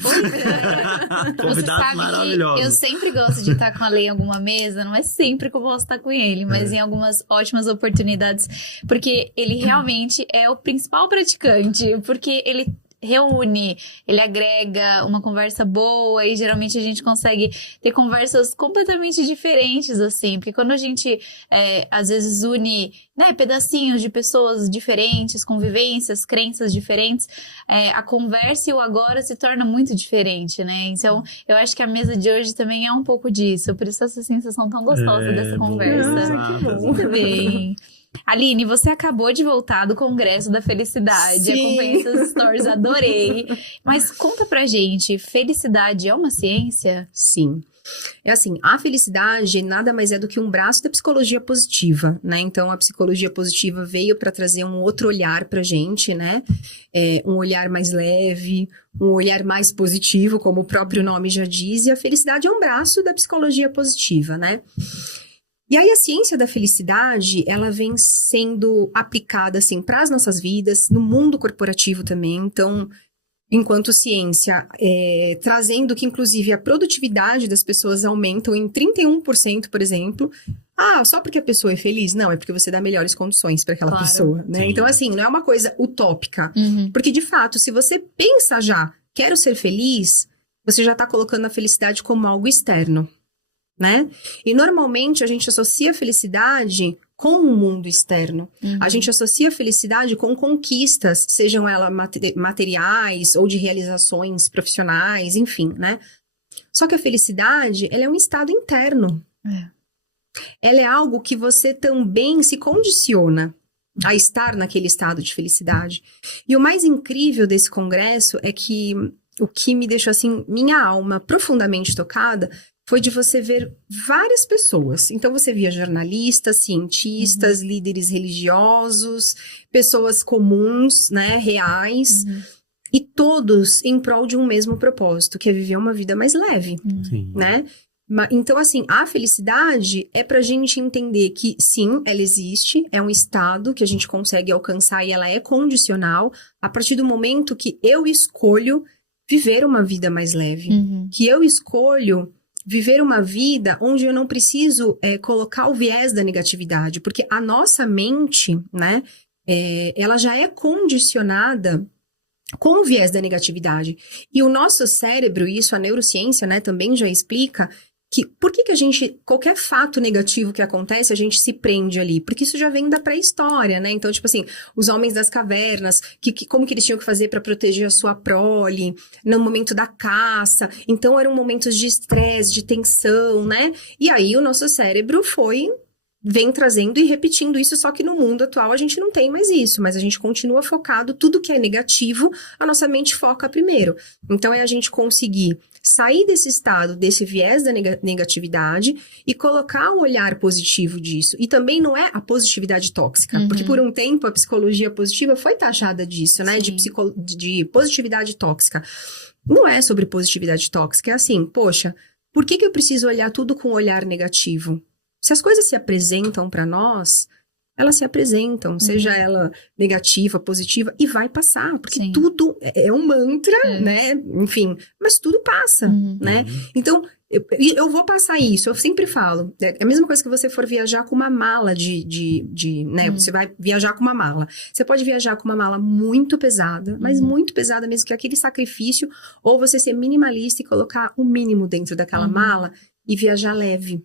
Convidado maravilhoso. Eu sempre gosto de estar com a Lê em alguma mesa, não é sempre que eu posso estar com ele, mas em algumas ótimas oportunidades, porque ele realmente é o principal praticante, porque ele reúne, ele agrega uma conversa boa e geralmente a gente consegue ter conversas completamente diferentes, assim, porque quando a gente às vezes une, né, pedacinhos de pessoas diferentes, convivências, crenças diferentes, a conversa e o agora se torna muito diferente, né? Então, eu acho que a mesa de hoje também é um pouco disso, por isso essa sensação tão gostosa dessa conversa. Muito bem. Aline, você acabou de voltar do Congresso da Felicidade. Acompanhei seus stories, adorei. Mas conta pra gente, felicidade é uma ciência? Sim. É assim, a felicidade nada mais é do que um braço da psicologia positiva, né? Então, a psicologia positiva veio para trazer um outro olhar pra gente, né? Um olhar mais leve, um olhar mais positivo, como o próprio nome já diz. E a felicidade é um braço da psicologia positiva, né? E aí a ciência da felicidade, ela vem sendo aplicada, assim, para as nossas vidas, no mundo corporativo também. Então, enquanto ciência, trazendo que, inclusive, a produtividade das pessoas aumentam em 31%, por exemplo. Só porque a pessoa é feliz? Não, é porque você dá melhores condições para aquela pessoa, né? Sim. Então, assim, não é uma coisa utópica. Porque, de fato, se você pensa já, quero ser feliz, você já está colocando a felicidade como algo externo. Né? E normalmente a gente associa a felicidade com o mundo externo. A gente associa a felicidade com conquistas, sejam elas materiais ou de realizações profissionais, enfim, né? Só que a felicidade, ela é um estado interno. Ela é algo que você também se condiciona a estar naquele estado de felicidade. E o mais incrível desse congresso é que o que me deixou, assim, minha alma profundamente tocada foi de você ver várias pessoas. Então, você via jornalistas, cientistas, líderes religiosos, pessoas comuns, né, reais, e todos em prol de um mesmo propósito, que é viver uma vida mais leve, né? Então, assim, a felicidade é pra gente entender que, sim, ela existe, é um estado que a gente consegue alcançar e ela é condicional a partir do momento que eu escolho viver uma vida mais leve, que eu escolho viver uma vida onde eu não preciso colocar o viés da negatividade, porque a nossa mente, né, ela já é condicionada com o viés da negatividade. E o nosso cérebro, isso a neurociência, né, também já explica, que por que a gente, qualquer fato negativo que acontece, a gente se prende ali? Porque isso já vem da pré-história, né? Então, tipo assim, os homens das cavernas, como que eles tinham que fazer para proteger a sua prole, no momento da caça. Então, eram momentos de estresse, de tensão, né? E aí, o nosso cérebro vem trazendo e repetindo isso, só que no mundo atual a gente não tem mais isso, mas a gente continua focado, tudo que é negativo, a nossa mente foca primeiro. Então, é a gente conseguir sair desse estado, desse viés da negatividade e colocar um olhar positivo disso. E também não é a positividade tóxica, porque por um tempo a psicologia positiva foi taxada disso, né? De positividade tóxica. Não é sobre positividade tóxica, é assim, poxa, por que eu preciso olhar tudo com um olhar negativo? Se as coisas se apresentam para nós, elas se apresentam, seja ela negativa, positiva, e vai passar, porque Sim. tudo é um mantra, né? Enfim, mas tudo passa, né? Então, eu vou passar isso, eu sempre falo. É a mesma coisa que você for viajar com uma mala né? Você vai viajar com uma mala. Você pode viajar com uma mala muito pesada, mas muito pesada mesmo, que é aquele sacrifício, ou você ser minimalista e colocar o mínimo dentro daquela mala e viajar leve.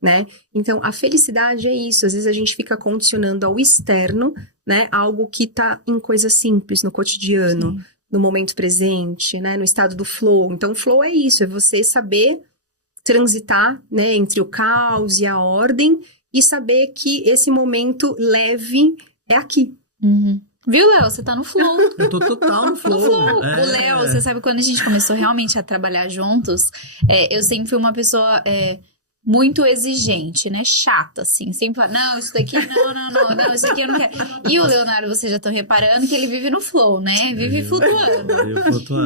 Né? Então, a felicidade é isso. Às vezes a gente fica condicionando ao externo, né? Algo que tá em coisa simples, no cotidiano, no momento presente, né? No estado do flow. Então, o flow é isso, é você saber transitar, né? Entre o caos e a ordem e saber que esse momento leve é aqui. Viu, Léo? Você tá no flow. Eu tô total no flow. O Léo, você sabe, quando a gente começou realmente a trabalhar juntos, eu sempre fui uma pessoa... muito exigente, né? Chata, assim. Sempre fala, não, isso daqui não, isso aqui eu não quero. E o Leonardo, vocês já estão reparando que ele vive no flow, né? Vive flutuando.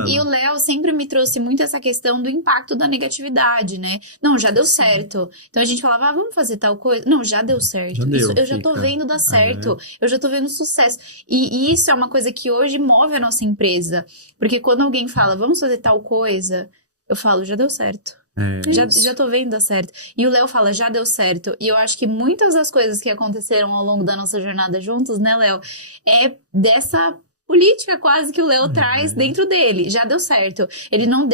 E o Léo sempre me trouxe muito essa questão do impacto da negatividade, né? Não, já deu certo. Então a gente falava, vamos fazer tal coisa. Não, já deu certo. Eu já tô vendo dar certo. Eu já tô vendo sucesso. E isso é uma coisa que hoje move a nossa empresa. Porque quando alguém fala, vamos fazer tal coisa, eu falo, já deu certo. Já tô vendo dar certo. E o Léo fala, já deu certo. E eu acho que muitas das coisas que aconteceram ao longo da nossa jornada juntos, né, Léo? É dessa política quase que o Léo traz dentro dele. Já deu certo. Ele não...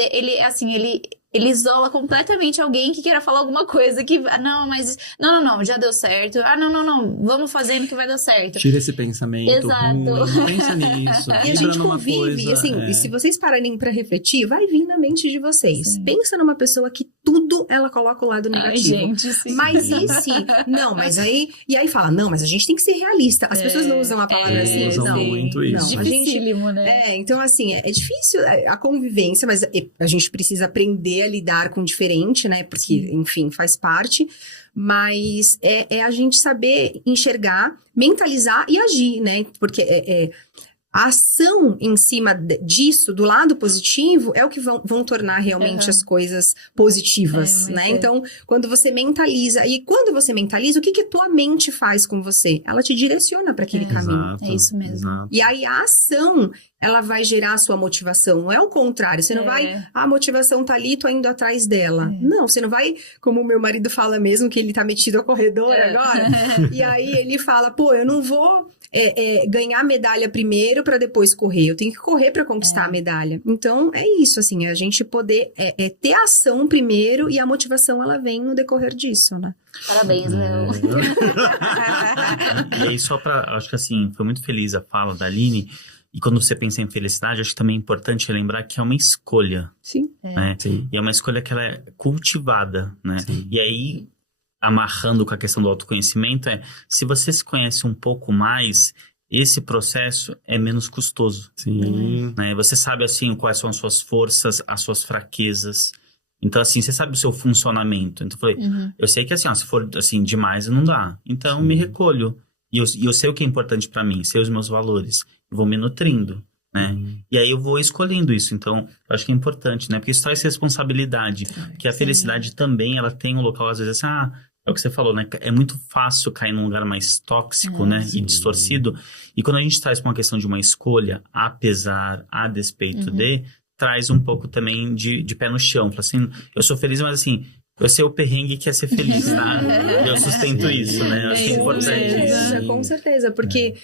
Ele isola completamente alguém que queira falar alguma coisa que... Não, já deu certo. Não, vamos fazendo que vai dar certo. Tira esse pensamento. Exato. Não pensa nisso. E a gente convive, assim, e se vocês pararem pra refletir, vai vir na mente de vocês. Sim. Pensa numa pessoa que tudo ela coloca o lado negativo. Ai, gente, sim. Mas e se... Não, mas aí... E aí fala, não, mas a gente tem que ser realista. As pessoas não usam a palavra assim. Usam muito isso. Dificílimo, né? Então assim, é difícil a convivência, mas a gente precisa aprender a lidar com o diferente, né? Porque, enfim, faz parte. Mas é a gente saber enxergar, mentalizar e agir, né? Porque a ação em cima disso, do lado positivo, é o que vão tornar realmente as coisas positivas, né? Então, quando você mentaliza, e quando você mentaliza, o que tua mente faz com você? Ela te direciona para aquele caminho. Exato, é isso mesmo. Exato. E aí a ação, ela vai gerar a sua motivação, não é o contrário. Você não vai, a motivação tá ali, tô indo atrás dela. Não, você não vai, como o meu marido fala mesmo, que ele tá metido ao corredor agora, e aí ele fala, pô, eu não vou ganhar medalha primeiro para depois correr, eu tenho que correr para conquistar a medalha. Então, é isso, assim, a gente poder ter a ação primeiro e a motivação, ela vem no decorrer disso, né? Parabéns, Léo. E aí, acho que assim, foi muito feliz a fala da Aline. E quando você pensa em felicidade, acho que também é importante lembrar que é uma escolha. Sim. Né? Sim. E é uma escolha que ela é cultivada, né? Sim. E aí, amarrando com a questão do autoconhecimento, se você se conhece um pouco mais, esse processo é menos custoso. Sim. Né? Você sabe, assim, quais são as suas forças, as suas fraquezas. Então, assim, você sabe o seu funcionamento. Então, eu falei, eu sei que, assim, se for, assim, demais, não dá. Então, me recolho. E eu sei o que é importante pra mim, sei os meus valores. Eu vou me nutrindo, né? E aí eu vou escolhendo isso. Então, eu acho que é importante, né? Porque isso traz responsabilidade. Porque a felicidade também, ela tem um local, às vezes, assim, é o que você falou, né? É muito fácil cair num lugar mais tóxico, né? E distorcido. E quando a gente traz pra uma questão de uma escolha, apesar, a despeito de, traz um pouco também de pé no chão. Fala assim, eu sou feliz, mas assim... Eu sei o perrengue que é ser feliz, tá? E eu sustento isso, né? Eu acho que é importante isso. Com certeza, porque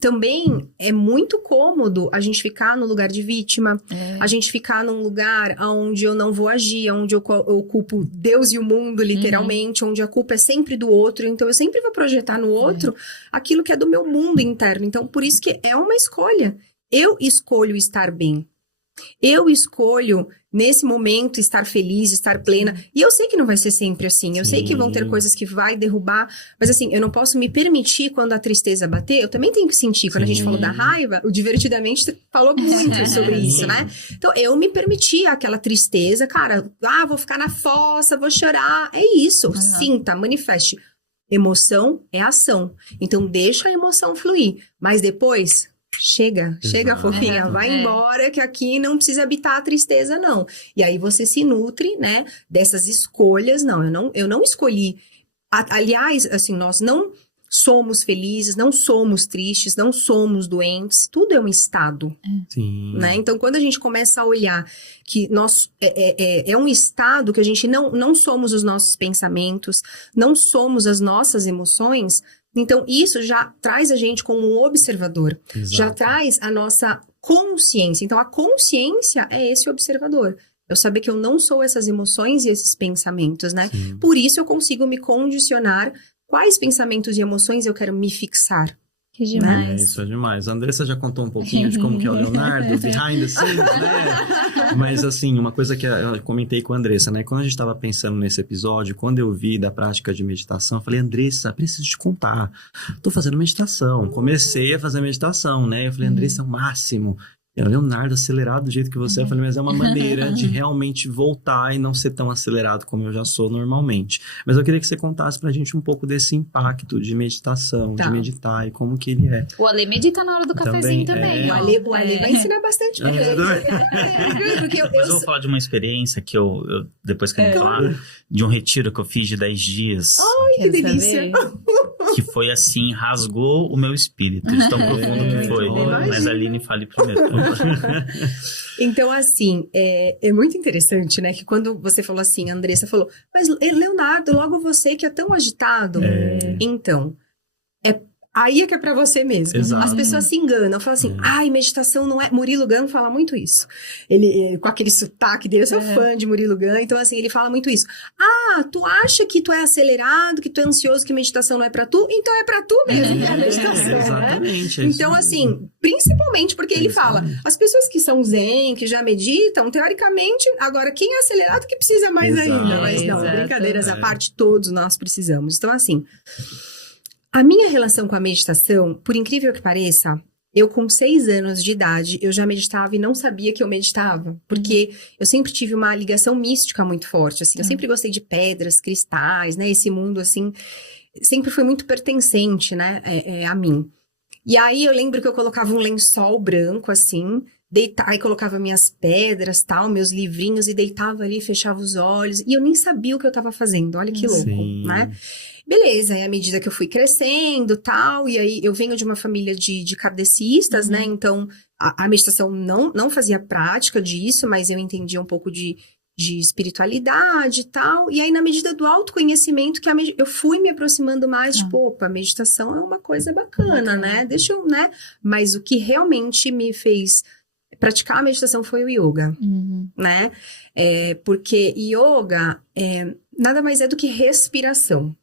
também é muito cômodo a gente ficar no lugar de vítima, a gente ficar num lugar onde eu não vou agir, onde eu culpo Deus e o mundo, literalmente, onde a culpa é sempre do outro, então eu sempre vou projetar no outro aquilo que é do meu mundo interno. Então, por isso que é uma escolha. Eu escolho estar bem. Eu escolho, nesse momento, estar feliz, estar plena. E eu sei que não vai ser sempre assim. Eu sei que vão ter coisas que vai derrubar. Mas assim, eu não posso me permitir quando a tristeza bater. Eu também tenho que sentir. Quando a gente falou da raiva, o Divertidamente falou muito sobre isso, né? Então, eu me permiti aquela tristeza. Cara, vou ficar na fossa, vou chorar. É isso. Sinta, manifeste. Emoção é ação. Então, deixa a emoção fluir. Mas depois... Chega, fofinha, vai embora, que aqui não precisa habitar a tristeza, não. E aí você se nutre, né, dessas escolhas. Não, eu não escolhi. Aliás, assim, nós não somos felizes, não somos tristes, não somos doentes, tudo é um estado. Sim. Né? Então, quando a gente começa a olhar que é um estado que a gente não somos os nossos pensamentos, não somos as nossas emoções, então isso já traz a gente como um observador, Exato. já traz a nossa consciência. Então, a consciência é esse observador. Eu saber que eu não sou essas emoções e esses pensamentos, né? Sim. Por isso eu consigo me condicionar quais pensamentos e emoções eu quero me fixar. Que demais. Isso é demais. A Andressa já contou um pouquinho de como que é o Leonardo, behind the scenes, né? Mas assim, uma coisa que eu comentei com a Andressa, né? Quando a gente estava pensando nesse episódio, quando eu vi da prática de meditação, eu falei, Andressa, preciso te contar. Tô fazendo meditação. Comecei a fazer meditação, né? Eu falei, Andressa, é o máximo. E o Leonardo, acelerado do jeito que você é, eu falei, mas é uma maneira de realmente voltar e não ser tão acelerado como eu já sou normalmente. Mas eu queria que você contasse pra gente um pouco desse impacto de meditação, de meditar e como que ele é. O Ale medita na hora do cafezinho também. O Ale vai ensinar bastante pra gente. Porque Depois eu vou falar de uma experiência que eu depois que eu falar, de um retiro que eu fiz de 10 dias. Ai, que delícia! Que foi assim, rasgou o meu espírito, de tão profundo que foi. Mas a Aline fale primeiro. Então, assim, é muito interessante, né? Que quando você falou assim, a Andressa falou, mas Leonardo, logo você que é tão agitado. Então, aí é que é pra você mesmo. Exato. As pessoas se enganam, falam assim, ai, meditação não é... Murilo Gun fala muito isso. Ele, com aquele sotaque dele, eu sou fã de Murilo Gun, então assim, ele fala muito isso. Ah, tu acha que tu é acelerado, que tu é ansioso, que meditação não é pra tu? Então é pra tu mesmo, que é a meditação, exatamente. né? Então assim, principalmente porque ele fala, as pessoas que são zen, que já meditam, teoricamente, agora quem é acelerado que precisa mais ainda. Mas não, brincadeiras à parte, todos nós precisamos. Então assim... A minha relação com a meditação, por incrível que pareça, eu com 6 anos de idade, eu já meditava e não sabia que eu meditava. Porque eu sempre tive uma ligação mística muito forte, assim. Eu sempre gostei de pedras, cristais, né? Esse mundo, assim, sempre foi muito pertencente, né? A mim. E aí eu lembro que eu colocava um lençol branco, assim, aí colocava minhas pedras, tal, meus livrinhos, e deitava ali, fechava os olhos. E eu nem sabia o que eu tava fazendo, olha que louco, né? Beleza, aí à medida que eu fui crescendo, tal, e aí eu venho de uma família de kardecistas, né, então a meditação não fazia prática disso, mas eu entendia um pouco de espiritualidade e tal, e aí na medida do autoconhecimento que eu fui me aproximando mais, tipo, opa, a meditação é uma coisa bacana, né, deixa eu, né, mas o que realmente me fez praticar a meditação foi o yoga, né, porque yoga nada mais é do que respiração.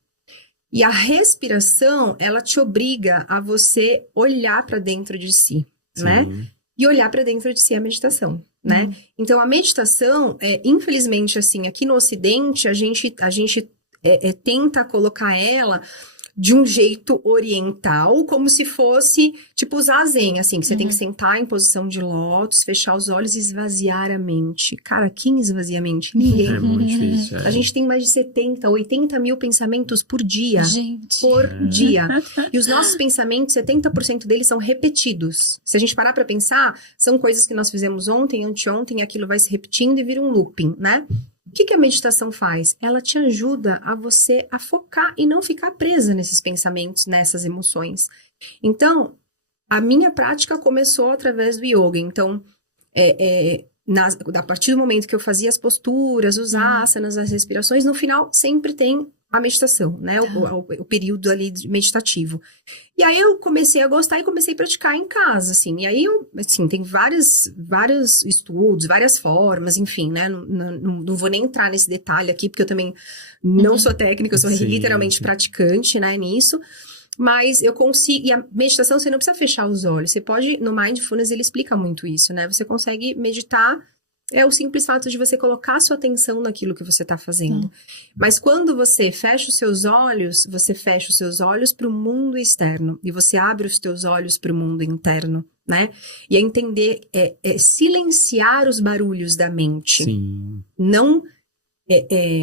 E a respiração, ela te obriga a você olhar para dentro de si, né? E olhar para dentro de si é a meditação, né? Então, a meditação, infelizmente, assim, aqui no Ocidente, a gente tenta colocar ela de um jeito oriental, como se fosse, tipo, zazen, assim, que você tem que sentar em posição de lótus, fechar os olhos e esvaziar a mente. Cara, quem esvazia a mente? Ninguém. É muito difícil. A gente tem mais de 70, 80 mil pensamentos por dia. Gente. Por dia. E os nossos pensamentos, 70% deles são repetidos. Se a gente parar pra pensar, são coisas que nós fizemos ontem, anteontem, e aquilo vai se repetindo e vira um looping, né? O que a meditação faz? Ela te ajuda a você a focar e não ficar presa nesses pensamentos, nessas emoções. Então, a minha prática começou através do yoga. Então, a partir do momento que eu fazia as posturas, os asanas, as respirações, no final sempre tem a meditação, né? O período ali meditativo. E aí eu comecei a gostar e comecei a praticar em casa, assim. E aí, tem vários estudos, várias formas, enfim, né? Não vou nem entrar nesse detalhe aqui, porque eu também não sou técnica, eu sou literalmente praticante, né, nisso. Mas eu consigo... E a meditação, você não precisa fechar os olhos. Você pode... No Mindfulness, ele explica muito isso, né? Você consegue meditar... É o simples fato de você colocar sua atenção naquilo que você está fazendo. Mas quando você fecha os seus olhos para o mundo externo. E você abre os teus olhos para o mundo interno, né? E é entender, silenciar os barulhos da mente. Sim. Não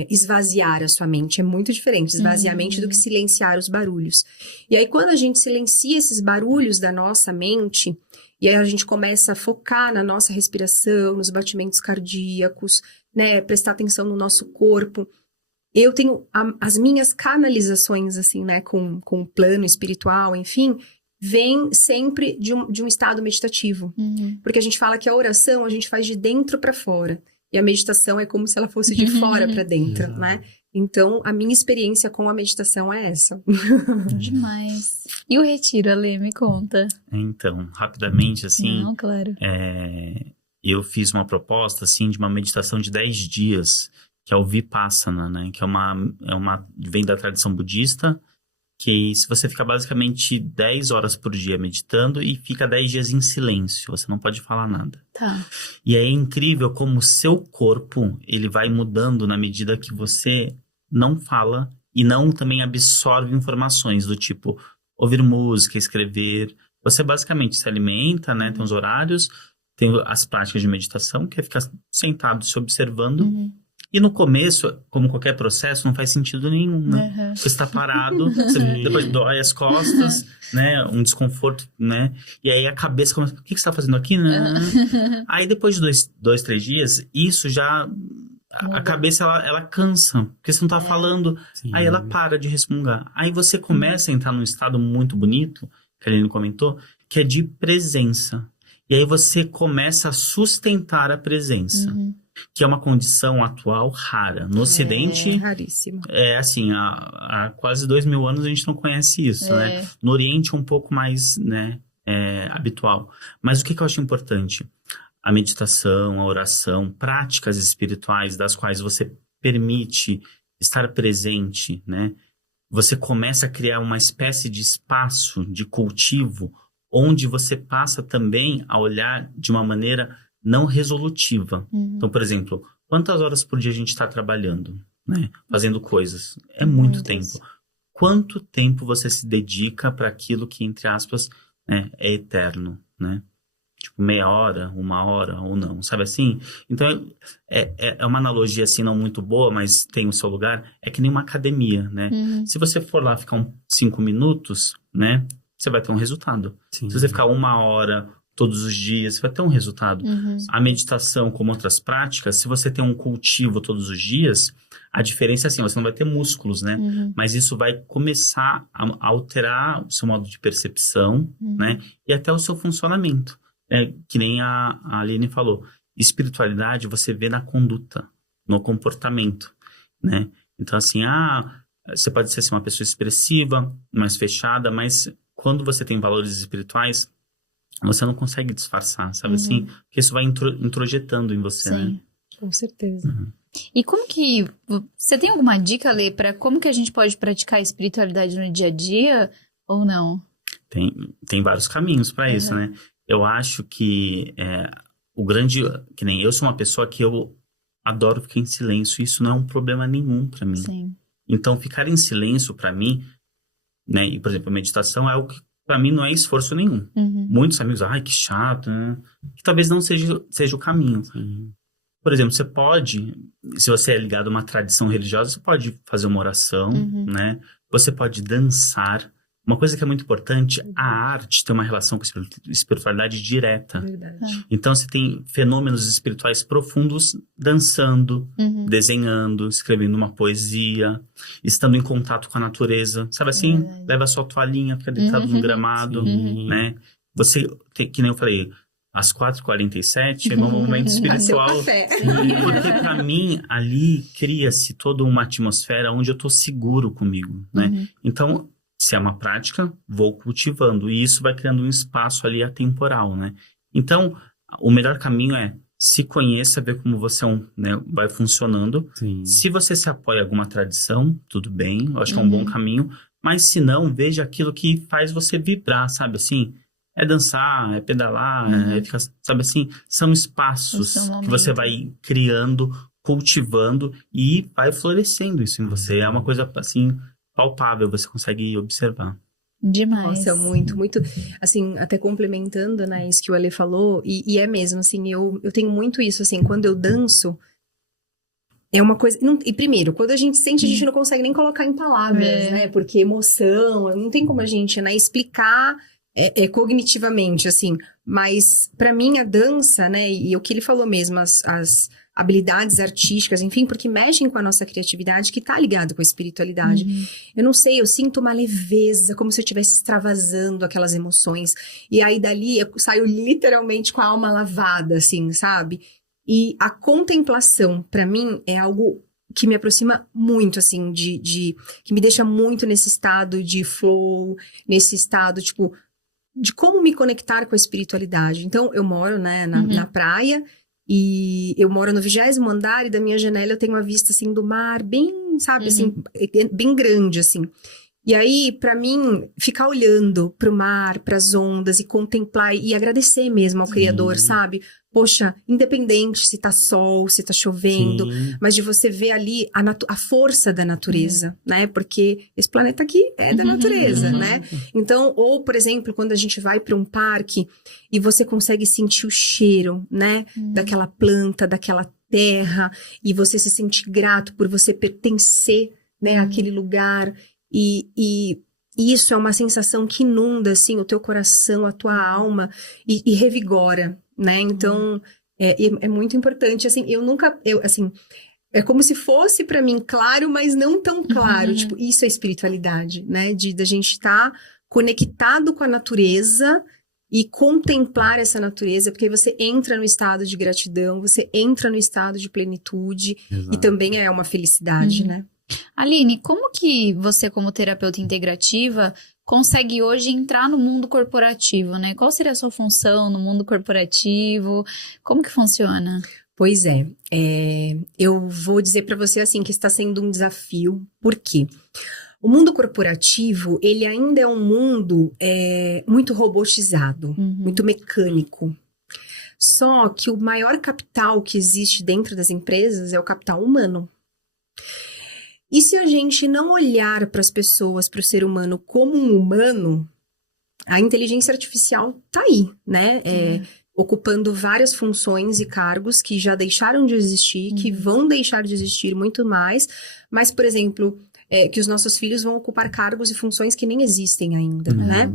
esvaziar a sua mente. É muito diferente esvaziar a mente do que silenciar os barulhos. E aí, quando a gente silencia esses barulhos da nossa mente... E aí a gente começa a focar na nossa respiração, nos batimentos cardíacos, né? Prestar atenção no nosso corpo. eu tenho as minhas canalizações, assim, né, com o plano espiritual, enfim, vem sempre de um estado meditativo. Porque a gente fala que a oração a gente faz de dentro para fora. E a meditação é como se ela fosse de fora para dentro, né? Então, a minha experiência com a meditação é essa. Demais. E o retiro, Ale, me conta. Então, rapidamente, assim... Não, claro. Eu fiz uma proposta, assim, de uma meditação de 10 dias, que é o Vipassana, né? Que vem da tradição budista, que se você fica basicamente 10 horas por dia meditando e fica 10 dias em silêncio, você não pode falar nada. Tá. E aí é incrível como o seu corpo, ele vai mudando na medida que você não fala e não também absorve informações do tipo ouvir música, escrever. Você basicamente se alimenta, né? Tem os horários, tem as práticas de meditação, que é ficar sentado se observando. E no começo, como qualquer processo, não faz sentido nenhum, né? Você está parado, depois dói as costas, né? Um desconforto, né? E aí a cabeça começa, o que você está fazendo aqui, né? Aí depois de 2, 3 dias, isso já... A cabeça, ela cansa, porque você não tá falando. Sim. Aí ela para de resmungar. Aí você começa a entrar num estado muito bonito, que a Aline comentou, que é de presença. E aí você começa a sustentar a presença. Que é uma condição atual rara. No Ocidente... É raríssimo. É assim, há quase 2000 anos a gente não conhece isso, né? No Oriente é um pouco mais, né, habitual. Mas o que eu acho importante? A meditação, a oração, práticas espirituais das quais você permite estar presente, né? Você começa a criar uma espécie de espaço de cultivo onde você passa também a olhar de uma maneira não resolutiva. Então, por exemplo, quantas horas por dia a gente está trabalhando, né? Fazendo coisas? É muito tempo. Quanto tempo você se dedica para aquilo que, entre aspas, né, é eterno, né? Tipo, meia hora, 1 hora ou não, sabe assim? Então, é uma analogia assim não muito boa, mas tem o seu lugar. É que nem uma academia, né? Se você for lá ficar 5 minutos, né? Você vai ter um resultado. Sim. Se você ficar 1 hora todos os dias, você vai ter um resultado. A meditação, como outras práticas, se você tem um cultivo todos os dias, a diferença é assim, você não vai ter músculos, né? Mas isso vai começar a alterar o seu modo de percepção, né? E até o seu funcionamento. Que nem a Aline falou, espiritualidade você vê na conduta, no comportamento, né? Então assim, você pode ser assim, uma pessoa expressiva, mais fechada, mas quando você tem valores espirituais, você não consegue disfarçar, sabe assim? Porque isso vai introjetando em você, né? Com certeza. E como que... Você tem alguma dica, Lê, para como que a gente pode praticar a espiritualidade no dia a dia ou não? Tem vários caminhos para isso, né? Eu acho que que nem eu sou uma pessoa que eu adoro ficar em silêncio, e isso não é um problema nenhum para mim. Sim. Então, ficar em silêncio para mim, né? E, por exemplo, a meditação é algo que para mim não é esforço nenhum. Muitos amigos, que chato, né? Que talvez não seja o caminho. Por exemplo, você pode, se você é ligado a uma tradição religiosa, você pode fazer uma oração, né? Você pode dançar. Uma coisa que é muito importante, a arte tem uma relação com a espiritualidade direta. Verdade. Então, você tem fenômenos espirituais profundos dançando, desenhando, escrevendo uma poesia, estando em contato com a natureza. Sabe assim? Leva a sua toalhinha, fica deitado num gramado, né? Você, que nem eu falei, às 4h47 é meu momento espiritual. Porque pra mim, ali cria-se toda uma atmosfera onde eu tô seguro comigo, né? Então, se é uma prática, vou cultivando. E isso vai criando um espaço ali atemporal, né? Então, o melhor caminho é se conheça, ver como você né, vai funcionando. Sim. Se você se apoia a alguma tradição, tudo bem. Eu acho que é um bom caminho. Mas se não, veja aquilo que faz você vibrar, sabe assim? É dançar, é pedalar, é ficar, sabe assim? São espaços que você vai criando, cultivando e vai florescendo isso em você. É uma coisa, assim, palpável, você consegue observar. Demais. Nossa, muito, muito, assim, até complementando, né, isso que o Ale falou, e é mesmo, assim, eu tenho muito isso, assim, quando eu danço, é uma coisa, e primeiro, quando a gente sente, a gente não consegue nem colocar em palavras, né, porque emoção, não tem como a gente, né, explicar cognitivamente, assim, mas pra mim a dança, né, e o que ele falou mesmo, as habilidades artísticas, enfim, porque mexem com a nossa criatividade, que tá ligado com a espiritualidade. Eu não sei, eu sinto uma leveza, como se eu estivesse extravasando aquelas emoções. E aí, dali, eu saio literalmente com a alma lavada, assim, sabe? E a contemplação, pra mim, é algo que me aproxima muito, assim, que me deixa muito nesse estado de flow, nesse estado, tipo, de como me conectar com a espiritualidade. Então, eu moro, né, na praia, e eu moro no 20º andar, e da minha janela eu tenho uma vista, assim, do mar, bem, sabe, assim, bem grande, assim. E aí, pra mim, ficar olhando pro mar, pras ondas, e contemplar, e agradecer mesmo ao Criador, sabe? Poxa, independente se tá sol, se tá chovendo, mas de você ver ali a força da natureza, né? Porque esse planeta aqui é da natureza, né? Então, ou, por exemplo, quando a gente vai para um parque e você consegue sentir o cheiro, né? Daquela planta, daquela terra, e você se sente grato por você pertencer, né, àquele lugar. E isso é uma sensação que inunda, assim, o teu coração, a tua alma, e revigora, né? Então, é muito importante, assim, assim, é como se fosse pra mim claro, mas não tão claro, tipo, isso é espiritualidade, né? Da gente estar conectado com a natureza e contemplar essa natureza, porque você entra no estado de gratidão, você entra no estado de plenitude, e também é uma felicidade, né? Aline, como que você, como terapeuta integrativa, consegue hoje entrar no mundo corporativo, né? Qual seria a sua função no mundo corporativo? Como que funciona? Pois é, eu vou dizer para você assim que está sendo um desafio. Por quê? O mundo corporativo, ele ainda é um mundo muito robotizado, muito mecânico. Só que o maior capital que existe dentro das empresas é o capital humano. E se a gente não olhar para as pessoas, para o ser humano como um humano, a inteligência artificial tá aí, né? Ocupando várias funções e cargos que já deixaram de existir, que vão deixar de existir muito mais. Mas, por exemplo, que os nossos filhos vão ocupar cargos e funções que nem existem ainda, né?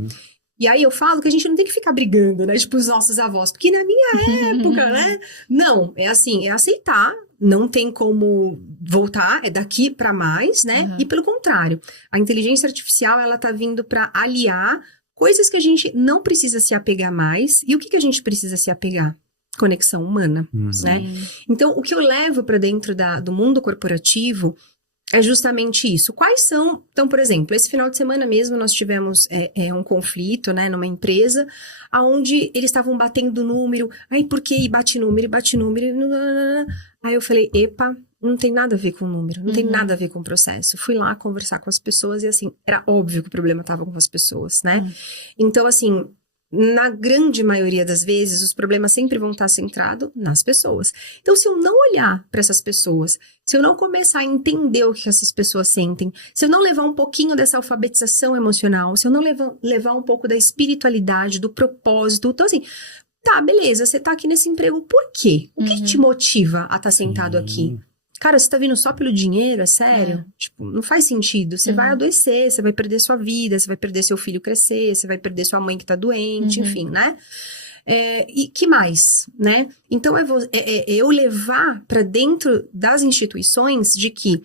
E aí eu falo que a gente não tem que ficar brigando, né? Tipo, os nossos avós. Porque na minha época, né? Não, é assim, é aceitar. Não tem como voltar, é daqui para mais, né? E pelo contrário, a inteligência artificial, ela tá vindo para aliar coisas que a gente não precisa se apegar mais. E o que a gente precisa se apegar? Conexão humana, né? Então, o que eu levo para dentro do mundo corporativo é justamente isso. Quais são... Então, por exemplo, esse final de semana mesmo nós tivemos um conflito, né, numa empresa, onde eles estavam batendo número. Aí, por que bate número? Aí eu falei, epa, não tem nada a ver com o número, não tem nada a ver com o processo. Fui lá conversar com as pessoas e, assim, era óbvio que o problema estava com as pessoas, né? Então, assim... Na grande maioria das vezes, os problemas sempre vão estar centrados nas pessoas. Então, se eu não olhar para essas pessoas, se eu não começar a entender o que essas pessoas sentem, se eu não levar um pouquinho dessa alfabetização emocional, se eu não levar um pouco da espiritualidade, do propósito, então assim, tá, beleza, você tá aqui nesse emprego, por quê? O que te motiva a estar sentado aqui? Cara, você tá vindo só pelo dinheiro, é sério? Tipo, não faz sentido. Você vai adoecer, você vai perder sua vida, você vai perder seu filho crescer, você vai perder sua mãe que tá doente, enfim, né? E que mais, né? Então, eu levar pra dentro das instituições de que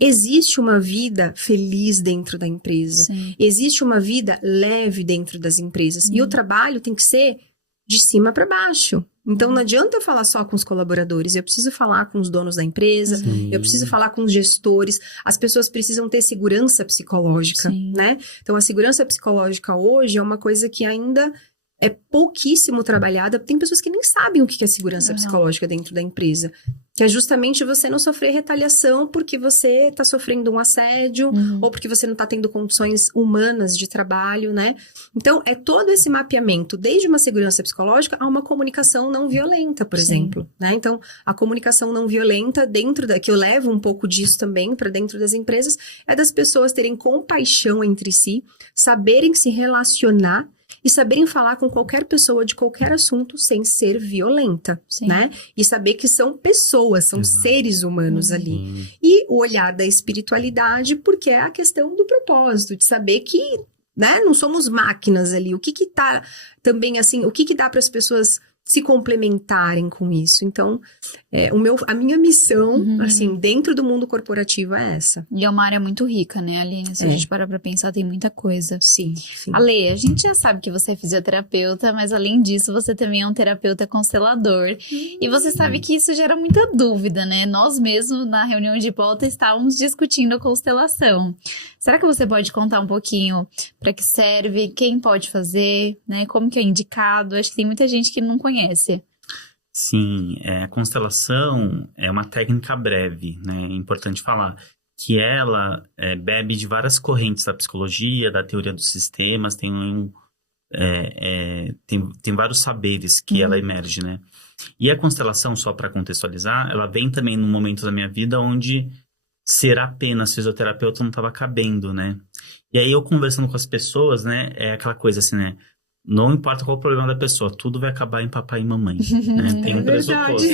existe uma vida feliz dentro da empresa. Sim. Existe uma vida leve dentro das empresas. E o trabalho tem que ser de cima para baixo. Então, não adianta eu falar só com os colaboradores, eu preciso falar com os donos da empresa, eu preciso falar com os gestores, as pessoas precisam ter segurança psicológica, né? Então, a segurança psicológica hoje é uma coisa que ainda é pouquíssimo trabalhada, tem pessoas que nem sabem o que é segurança psicológica dentro da empresa, que é justamente você não sofrer retaliação porque você está sofrendo um assédio, ou porque você não está tendo condições humanas de trabalho, né? Então, é todo esse mapeamento, desde uma segurança psicológica a uma comunicação não violenta, por exemplo, né? Então, a comunicação não violenta, que eu levo um pouco disso também para dentro das empresas, é das pessoas terem compaixão entre si, saberem se relacionar, e saberem falar com qualquer pessoa de qualquer assunto sem ser violenta, né? E saber que são pessoas, são seres humanos ali. E o olhar da espiritualidade, porque é a questão do propósito, de saber que, né, não somos máquinas ali. O que tá também assim, o que dá para as pessoas se complementarem com isso? Então, a minha missão, assim, dentro do mundo corporativo é essa. E é uma área muito rica, né, Aline? Se a gente parar pra pensar, tem muita coisa. Sim. Ale, a gente já sabe que você é fisioterapeuta, mas além disso, você também é um terapeuta constelador. E você sabe que isso gera muita dúvida, né? Nós mesmos, na reunião de pauta, estávamos discutindo a constelação. Será que você pode contar um pouquinho para que serve, quem pode fazer, né? Como que é indicado? Acho que tem muita gente que não conhece. Sim, a constelação é uma técnica breve, né? É importante falar que ela bebe de várias correntes da psicologia, da teoria dos sistemas, tem vários saberes que ela emerge, né? E a constelação, só para contextualizar, ela vem também num momento da minha vida onde ser apenas fisioterapeuta não estava cabendo, né? E aí eu conversando com as pessoas, né? É aquela coisa assim, né? Não importa qual o problema da pessoa, tudo vai acabar em papai e mamãe, né? Tem um pressuposto.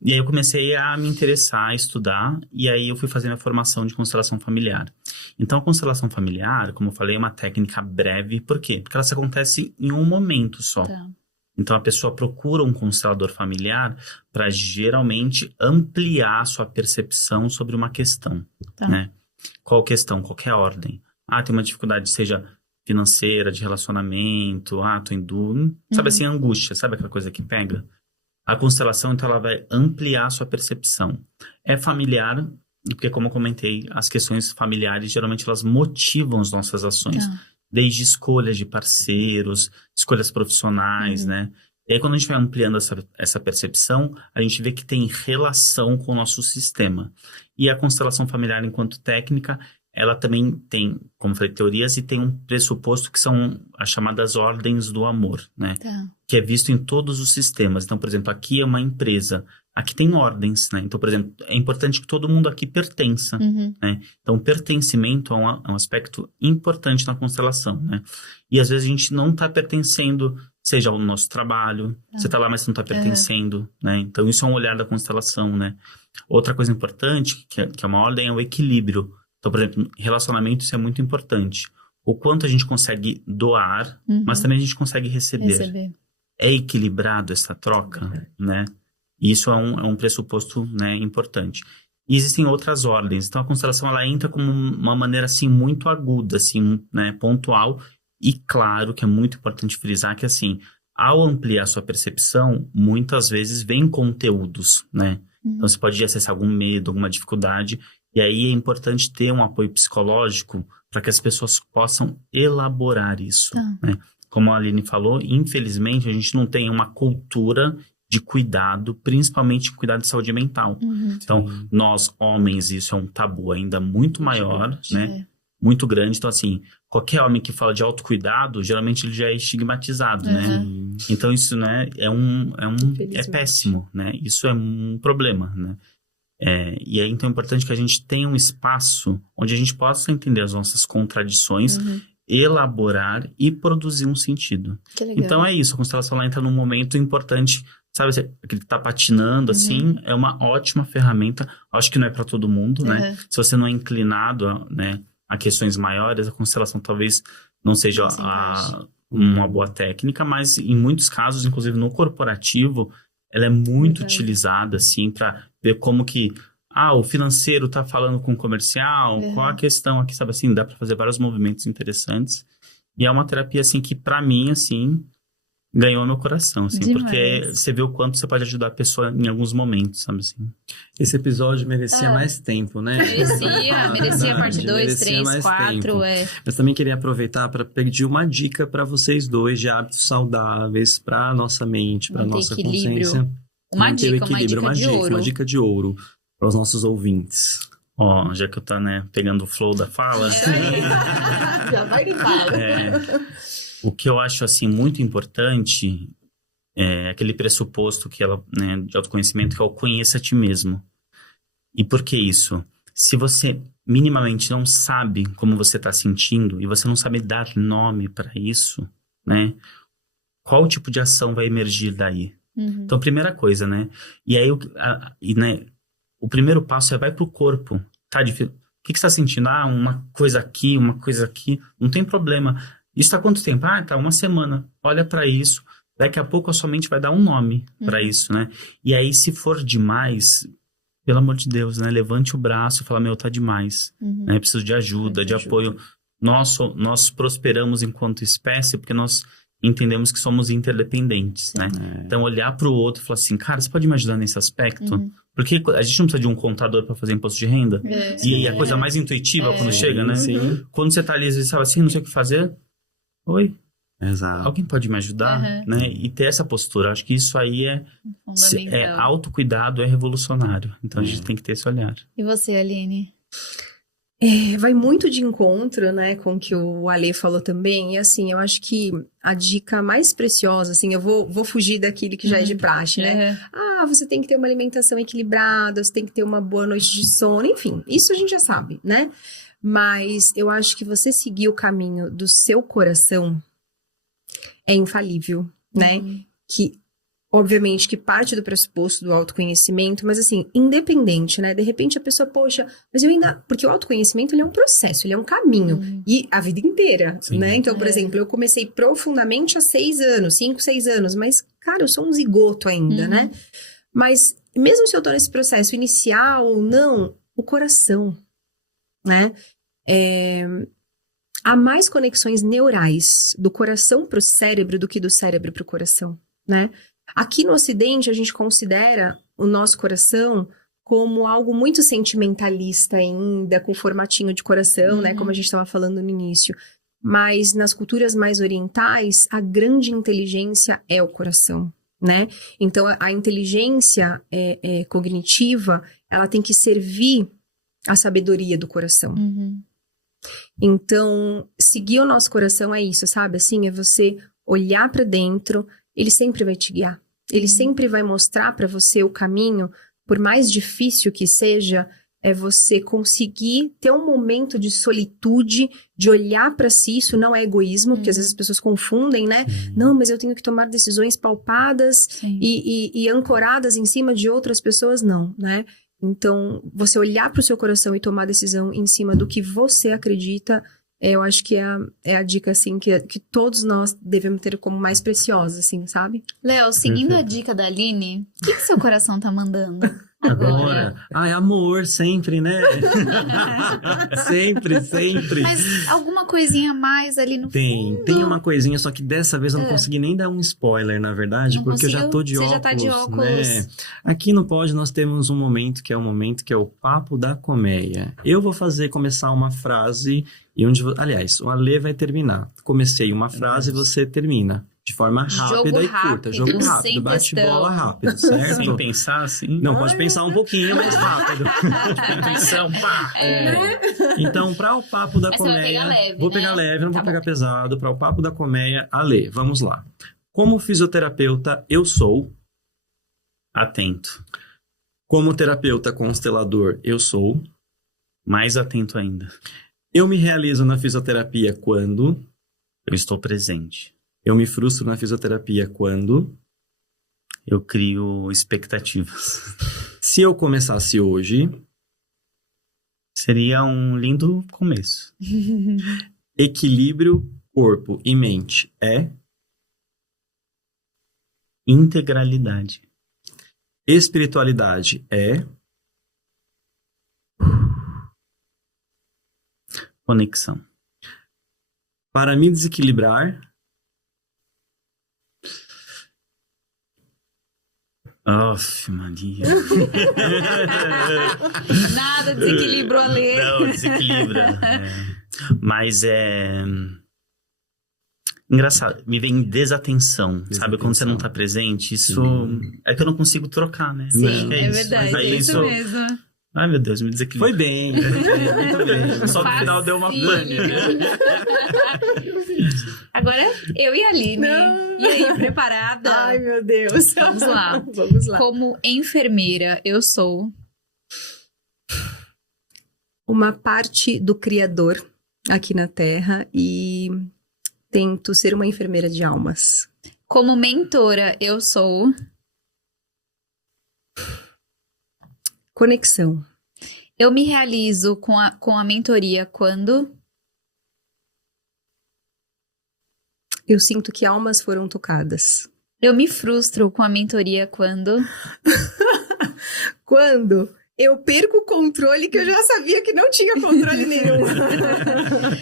E aí eu comecei a me interessar, a estudar, e aí eu fui fazendo a formação de constelação familiar. Então a constelação familiar, como eu falei, é uma técnica breve. Por quê? Porque ela se acontece em um momento só. Tá. Então a pessoa procura um constelador familiar para geralmente ampliar a sua percepção sobre uma questão, né? Qual questão? Qualquer ordem. Tem uma dificuldade, seja financeira, de relacionamento, tô em dúvida, sabe assim, angústia, sabe aquela coisa que pega? A constelação, então, ela vai ampliar a sua percepção. É familiar, porque como eu comentei, as questões familiares, geralmente, elas motivam as nossas ações. Desde escolhas de parceiros, escolhas profissionais, né? E aí, quando a gente vai ampliando essa percepção, a gente vê que tem relação com o nosso sistema. E a constelação familiar, enquanto técnica, ela também tem, como eu falei, teorias e tem um pressuposto que são as chamadas ordens do amor, né? Que é visto em todos os sistemas. Então, por exemplo, aqui é uma empresa, aqui tem ordens, né? Então, por exemplo, é importante que todo mundo aqui pertença, né? Então, o pertencimento é um aspecto importante na constelação, né? E às vezes a gente não está pertencendo, seja ao nosso trabalho, você está lá, mas não está pertencendo, né? Então, isso é um olhar da constelação, né? Outra coisa importante, que é uma ordem, é o equilíbrio. Então, por exemplo, relacionamento, isso é muito importante. O quanto a gente consegue doar, mas também a gente consegue receber. É equilibrado essa troca, né? E isso é um pressuposto, né, importante. E existem outras ordens. Então, a constelação, ela entra como uma maneira, assim, muito aguda, assim, né, pontual. E claro que é muito importante frisar que, assim, ao ampliar sua percepção, muitas vezes vem conteúdos, né? Então, você pode acessar algum medo, alguma dificuldade. E aí é importante ter um apoio psicológico para que as pessoas possam elaborar isso, né? Como a Aline falou, infelizmente a gente não tem uma cultura de cuidado, principalmente cuidado de saúde mental. Então, nós, homens, isso é um tabu ainda muito maior, né? Muito grande. Então, assim, qualquer homem que fala de autocuidado, geralmente ele já é estigmatizado, né? Então, isso, né, é péssimo, né? Isso é um problema, né? E aí, então, é importante que a gente tenha um espaço onde a gente possa entender as nossas contradições, elaborar e produzir um sentido. Então, é isso. A constelação, ela entra num momento importante, sabe? Aquele que tá patinando, assim, é uma ótima ferramenta. Acho que não é para todo mundo, né? Se você não é inclinado, né, a questões maiores, a constelação talvez não seja uma boa técnica, mas em muitos casos, inclusive no corporativo, ela é muito utilizada, assim, para ver como que o financeiro tá falando com o comercial, qual a questão aqui, sabe assim, dá para fazer vários movimentos interessantes. E é uma terapia, assim, que para mim, assim, ganhou meu coração, assim, porque você vê o quanto você pode ajudar a pessoa em alguns momentos, sabe assim. Esse episódio merecia mais tempo, né? Merecia parte 2, 3, 4, Mas também queria aproveitar para pedir uma dica para vocês dois de hábitos saudáveis para nossa mente, para nossa consciência. Uma dica de ouro para os nossos ouvintes. Já que eu tô, né, pegando o flow da fala. Já vai de fala. O que eu acho, assim, muito importante é aquele pressuposto que ela, né, de autoconhecimento, que é o conheça a ti mesmo. E por que isso? Se você minimamente não sabe como você está sentindo e você não sabe dar nome para isso, né, qual tipo de ação vai emergir daí? Então, primeira coisa, né? E aí, né, o primeiro passo é vai pro corpo. Tá difícil. O que você está sentindo? Uma coisa aqui, uma coisa aqui. Não tem problema. Isso está quanto tempo? Tá 1 semana. Olha para isso. Daqui a pouco a sua mente vai dar um nome para isso, né? E aí, se for demais, pelo amor de Deus, né? Levante o braço e fala, meu, tá demais. Né? Preciso de ajuda, de apoio. Nós prosperamos enquanto espécie porque nós entendemos que somos interdependentes, né? Então, olhar para o outro e falar assim, cara, você pode me ajudar nesse aspecto? Porque a gente não precisa de um contador para fazer imposto de renda. E a coisa mais intuitiva quando chega, né? Sim. Quando você tá ali, às vezes, fala assim, não sei o que fazer. Oi, Exato. alguém pode me ajudar? Né? E ter essa postura. Acho que isso aí é autocuidado, é revolucionário. Então, a gente tem que ter esse olhar. E você, Aline? Vai muito de encontro, né, com o que o Ale falou também. E assim, eu acho que a dica mais preciosa, assim, eu vou fugir daquilo que já é de praxe, né? Você tem que ter uma alimentação equilibrada, você tem que ter uma boa noite de sono, enfim, isso a gente já sabe, né? Mas eu acho que você seguir o caminho do seu coração é infalível, né? Que obviamente que parte do pressuposto do autoconhecimento, mas assim, independente, né? De repente a pessoa, poxa, mas eu ainda... Porque o autoconhecimento, ele é um processo, ele é um caminho. E a vida inteira, né? Então, por exemplo, eu comecei profundamente há 6 anos, 5, 6 anos. Mas, cara, eu sou um zigoto ainda, né? Mas, mesmo se eu tô nesse processo inicial ou não, o coração, né? Há mais conexões neurais do coração pro cérebro do que do cérebro pro coração, né? Aqui no Ocidente, a gente considera o nosso coração como algo muito sentimentalista ainda, com formatinho de coração, né? Como a gente estava falando no início. Mas nas culturas mais orientais, a grande inteligência é o coração, né? Então, a inteligência cognitiva, ela tem que servir à sabedoria do coração. Então, seguir o nosso coração é isso, sabe? Assim, é você olhar para dentro. Ele sempre vai te guiar. Ele sempre vai mostrar para você o caminho, por mais difícil que seja, é você conseguir ter um momento de solitude, de olhar para si. Isso não é egoísmo, porque às vezes as pessoas confundem, né? Não, mas eu tenho que tomar decisões palpadas e ancoradas em cima de outras pessoas, não, né? Então, você olhar para o seu coração e tomar decisão em cima do que você acredita, eu acho que é a dica, assim, que todos nós devemos ter como mais preciosa, assim, sabe? Léo, seguindo a dica da Aline, o que seu coração tá mandando Agora? É amor, sempre, né? sempre. Mas alguma coisinha a mais ali no fundo? Tem uma coisinha, só que dessa vez eu não consegui nem dar um spoiler, na verdade, porque eu já tô de óculos, já tá de óculos, né? Aqui no Pod nós temos um momento que é o Papo da Colmeia. Eu vou começar uma frase e aliás, o Ale vai terminar. Comecei uma frase e você termina. De forma rápida e curta. Jogo rápido, bate-bola rápido, certo? Sem pensar, assim. Não, pode pensar um pouquinho mais rápido. Atenção, pá! Então, para o Papo da Colmeia... Vou pegar leve, não vou pegar pesado. Para o Papo da Colmeia, Ale, vamos lá. Como fisioterapeuta, eu sou... Atento. Como terapeuta constelador, eu sou... Mais atento ainda. Eu me realizo na fisioterapia quando... Eu estou presente. Eu me frustro na fisioterapia quando... Eu crio expectativas. Se eu começasse hoje... Seria um lindo começo. Equilíbrio, corpo e mente é... Integralidade. Espiritualidade é... Conexão. Para me desequilibrar... Aff, Maria. Nada desequilibra o Ale. Não, desequilibra. Mas engraçado, me vem desatenção, sabe? Quando você não tá presente, isso é que eu não consigo trocar, né? Sim, é verdade, é isso mesmo. Ai, meu Deus, me desequilibrou. Foi bem, muito bem. Só no final deu uma pane. Agora, eu e a Aline. E aí, preparada? Ai, meu Deus. Vamos lá. Vamos lá. Como enfermeira, eu sou... uma parte do Criador aqui na Terra e tento ser uma enfermeira de almas. Como mentora, eu sou... conexão. Eu me realizo com a mentoria quando... eu sinto que almas foram tocadas. Eu me frustro com a mentoria quando... Quando eu perco o controle, que eu já sabia que não tinha controle nenhum.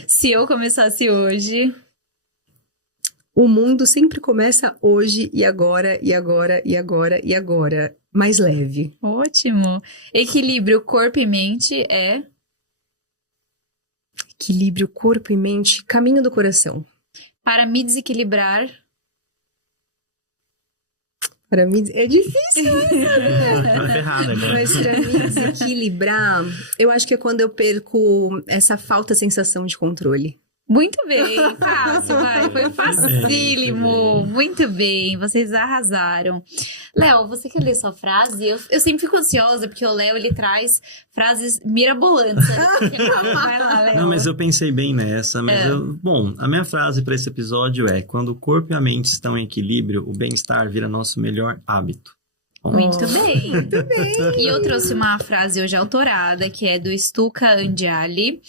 Se eu começasse hoje... O mundo sempre começa hoje, e agora, e agora, e agora, e agora. Mais leve. Ótimo. Equilíbrio corpo e mente é... Equilíbrio corpo e mente, caminho do coração. Para me desequilibrar... Para mim, é difícil. Tá ferrada agora. Mas para me desequilibrar, eu acho que é quando eu perco essa falta sensação de controle. Muito bem, fácil, vai. Foi facílimo. Muito bem, vocês arrasaram. Léo, você quer ler sua frase? Eu sempre fico ansiosa, porque o Léo, ele traz frases mirabolantes. Vai lá, Léo. Não, mas eu pensei bem nessa. Bom, a minha frase para esse episódio é: quando o corpo e a mente estão em equilíbrio, o bem-estar vira nosso melhor hábito. Muito bem. Muito bem. E eu trouxe uma frase hoje autorada, que é do Stuka Anjali.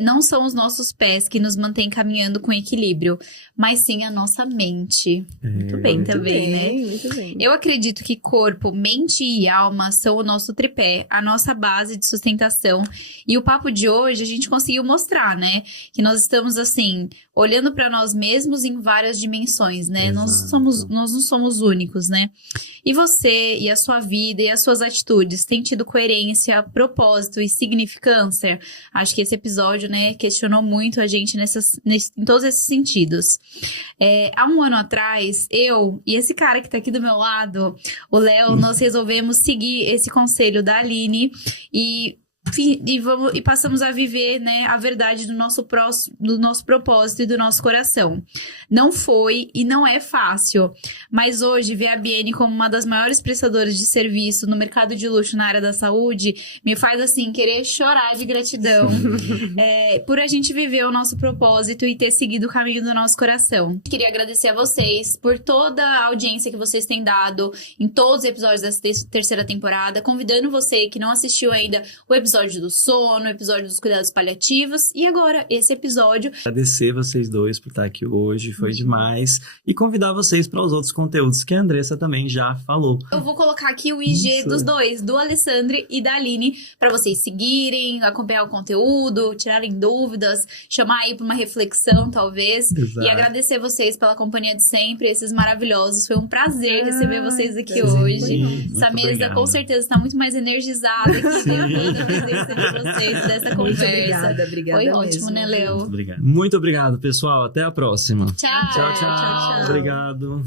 Não são os nossos pés que nos mantêm caminhando com equilíbrio, mas sim a nossa mente. Muito bem também, né? Muito bem. Eu acredito que corpo, mente e alma são o nosso tripé, a nossa base de sustentação. E o papo de hoje a gente conseguiu mostrar, né? Que nós estamos, assim, olhando para nós mesmos em várias dimensões, né? Nós não somos únicos, né? E você e a sua vida e as suas atitudes têm tido coerência, propósito e significância? Acho que esse episódio, né, questionou muito a gente em todos esses sentidos. Há um ano atrás, eu e esse cara que tá aqui do meu lado, o Léo, nós resolvemos seguir esse conselho da Aline e passamos a viver, né, a verdade do nosso propósito e do nosso coração. Não foi e não é fácil, mas hoje ver a Biene como uma das maiores prestadoras de serviço no mercado de luxo na área da saúde me faz, assim, querer chorar de gratidão por a gente viver o nosso propósito e ter seguido o caminho do nosso coração. Queria agradecer a vocês por toda a audiência que vocês têm dado em todos os episódios dessa terceira temporada, convidando você que não assistiu ainda o episódio do sono, o episódio dos cuidados paliativos e agora esse episódio. Agradecer vocês dois por estar aqui hoje, foi demais. E convidar vocês para os outros conteúdos que a Andressa também já falou. Eu vou colocar aqui o IG dos dois, do Alessandro e da Aline, para vocês seguirem, acompanhar o conteúdo, tirarem dúvidas, chamar aí para uma reflexão, talvez. Exato. E agradecer vocês pela companhia de sempre, esses maravilhosos. Foi um prazer receber vocês aqui hoje. Essa mesa obrigado. Com certeza está muito mais energizada aqui. De vocês, dessa conversa. Obrigada. Foi ótimo, né, Léo? Muito obrigado, pessoal. Até a próxima. Tchau. Tchau. Obrigado.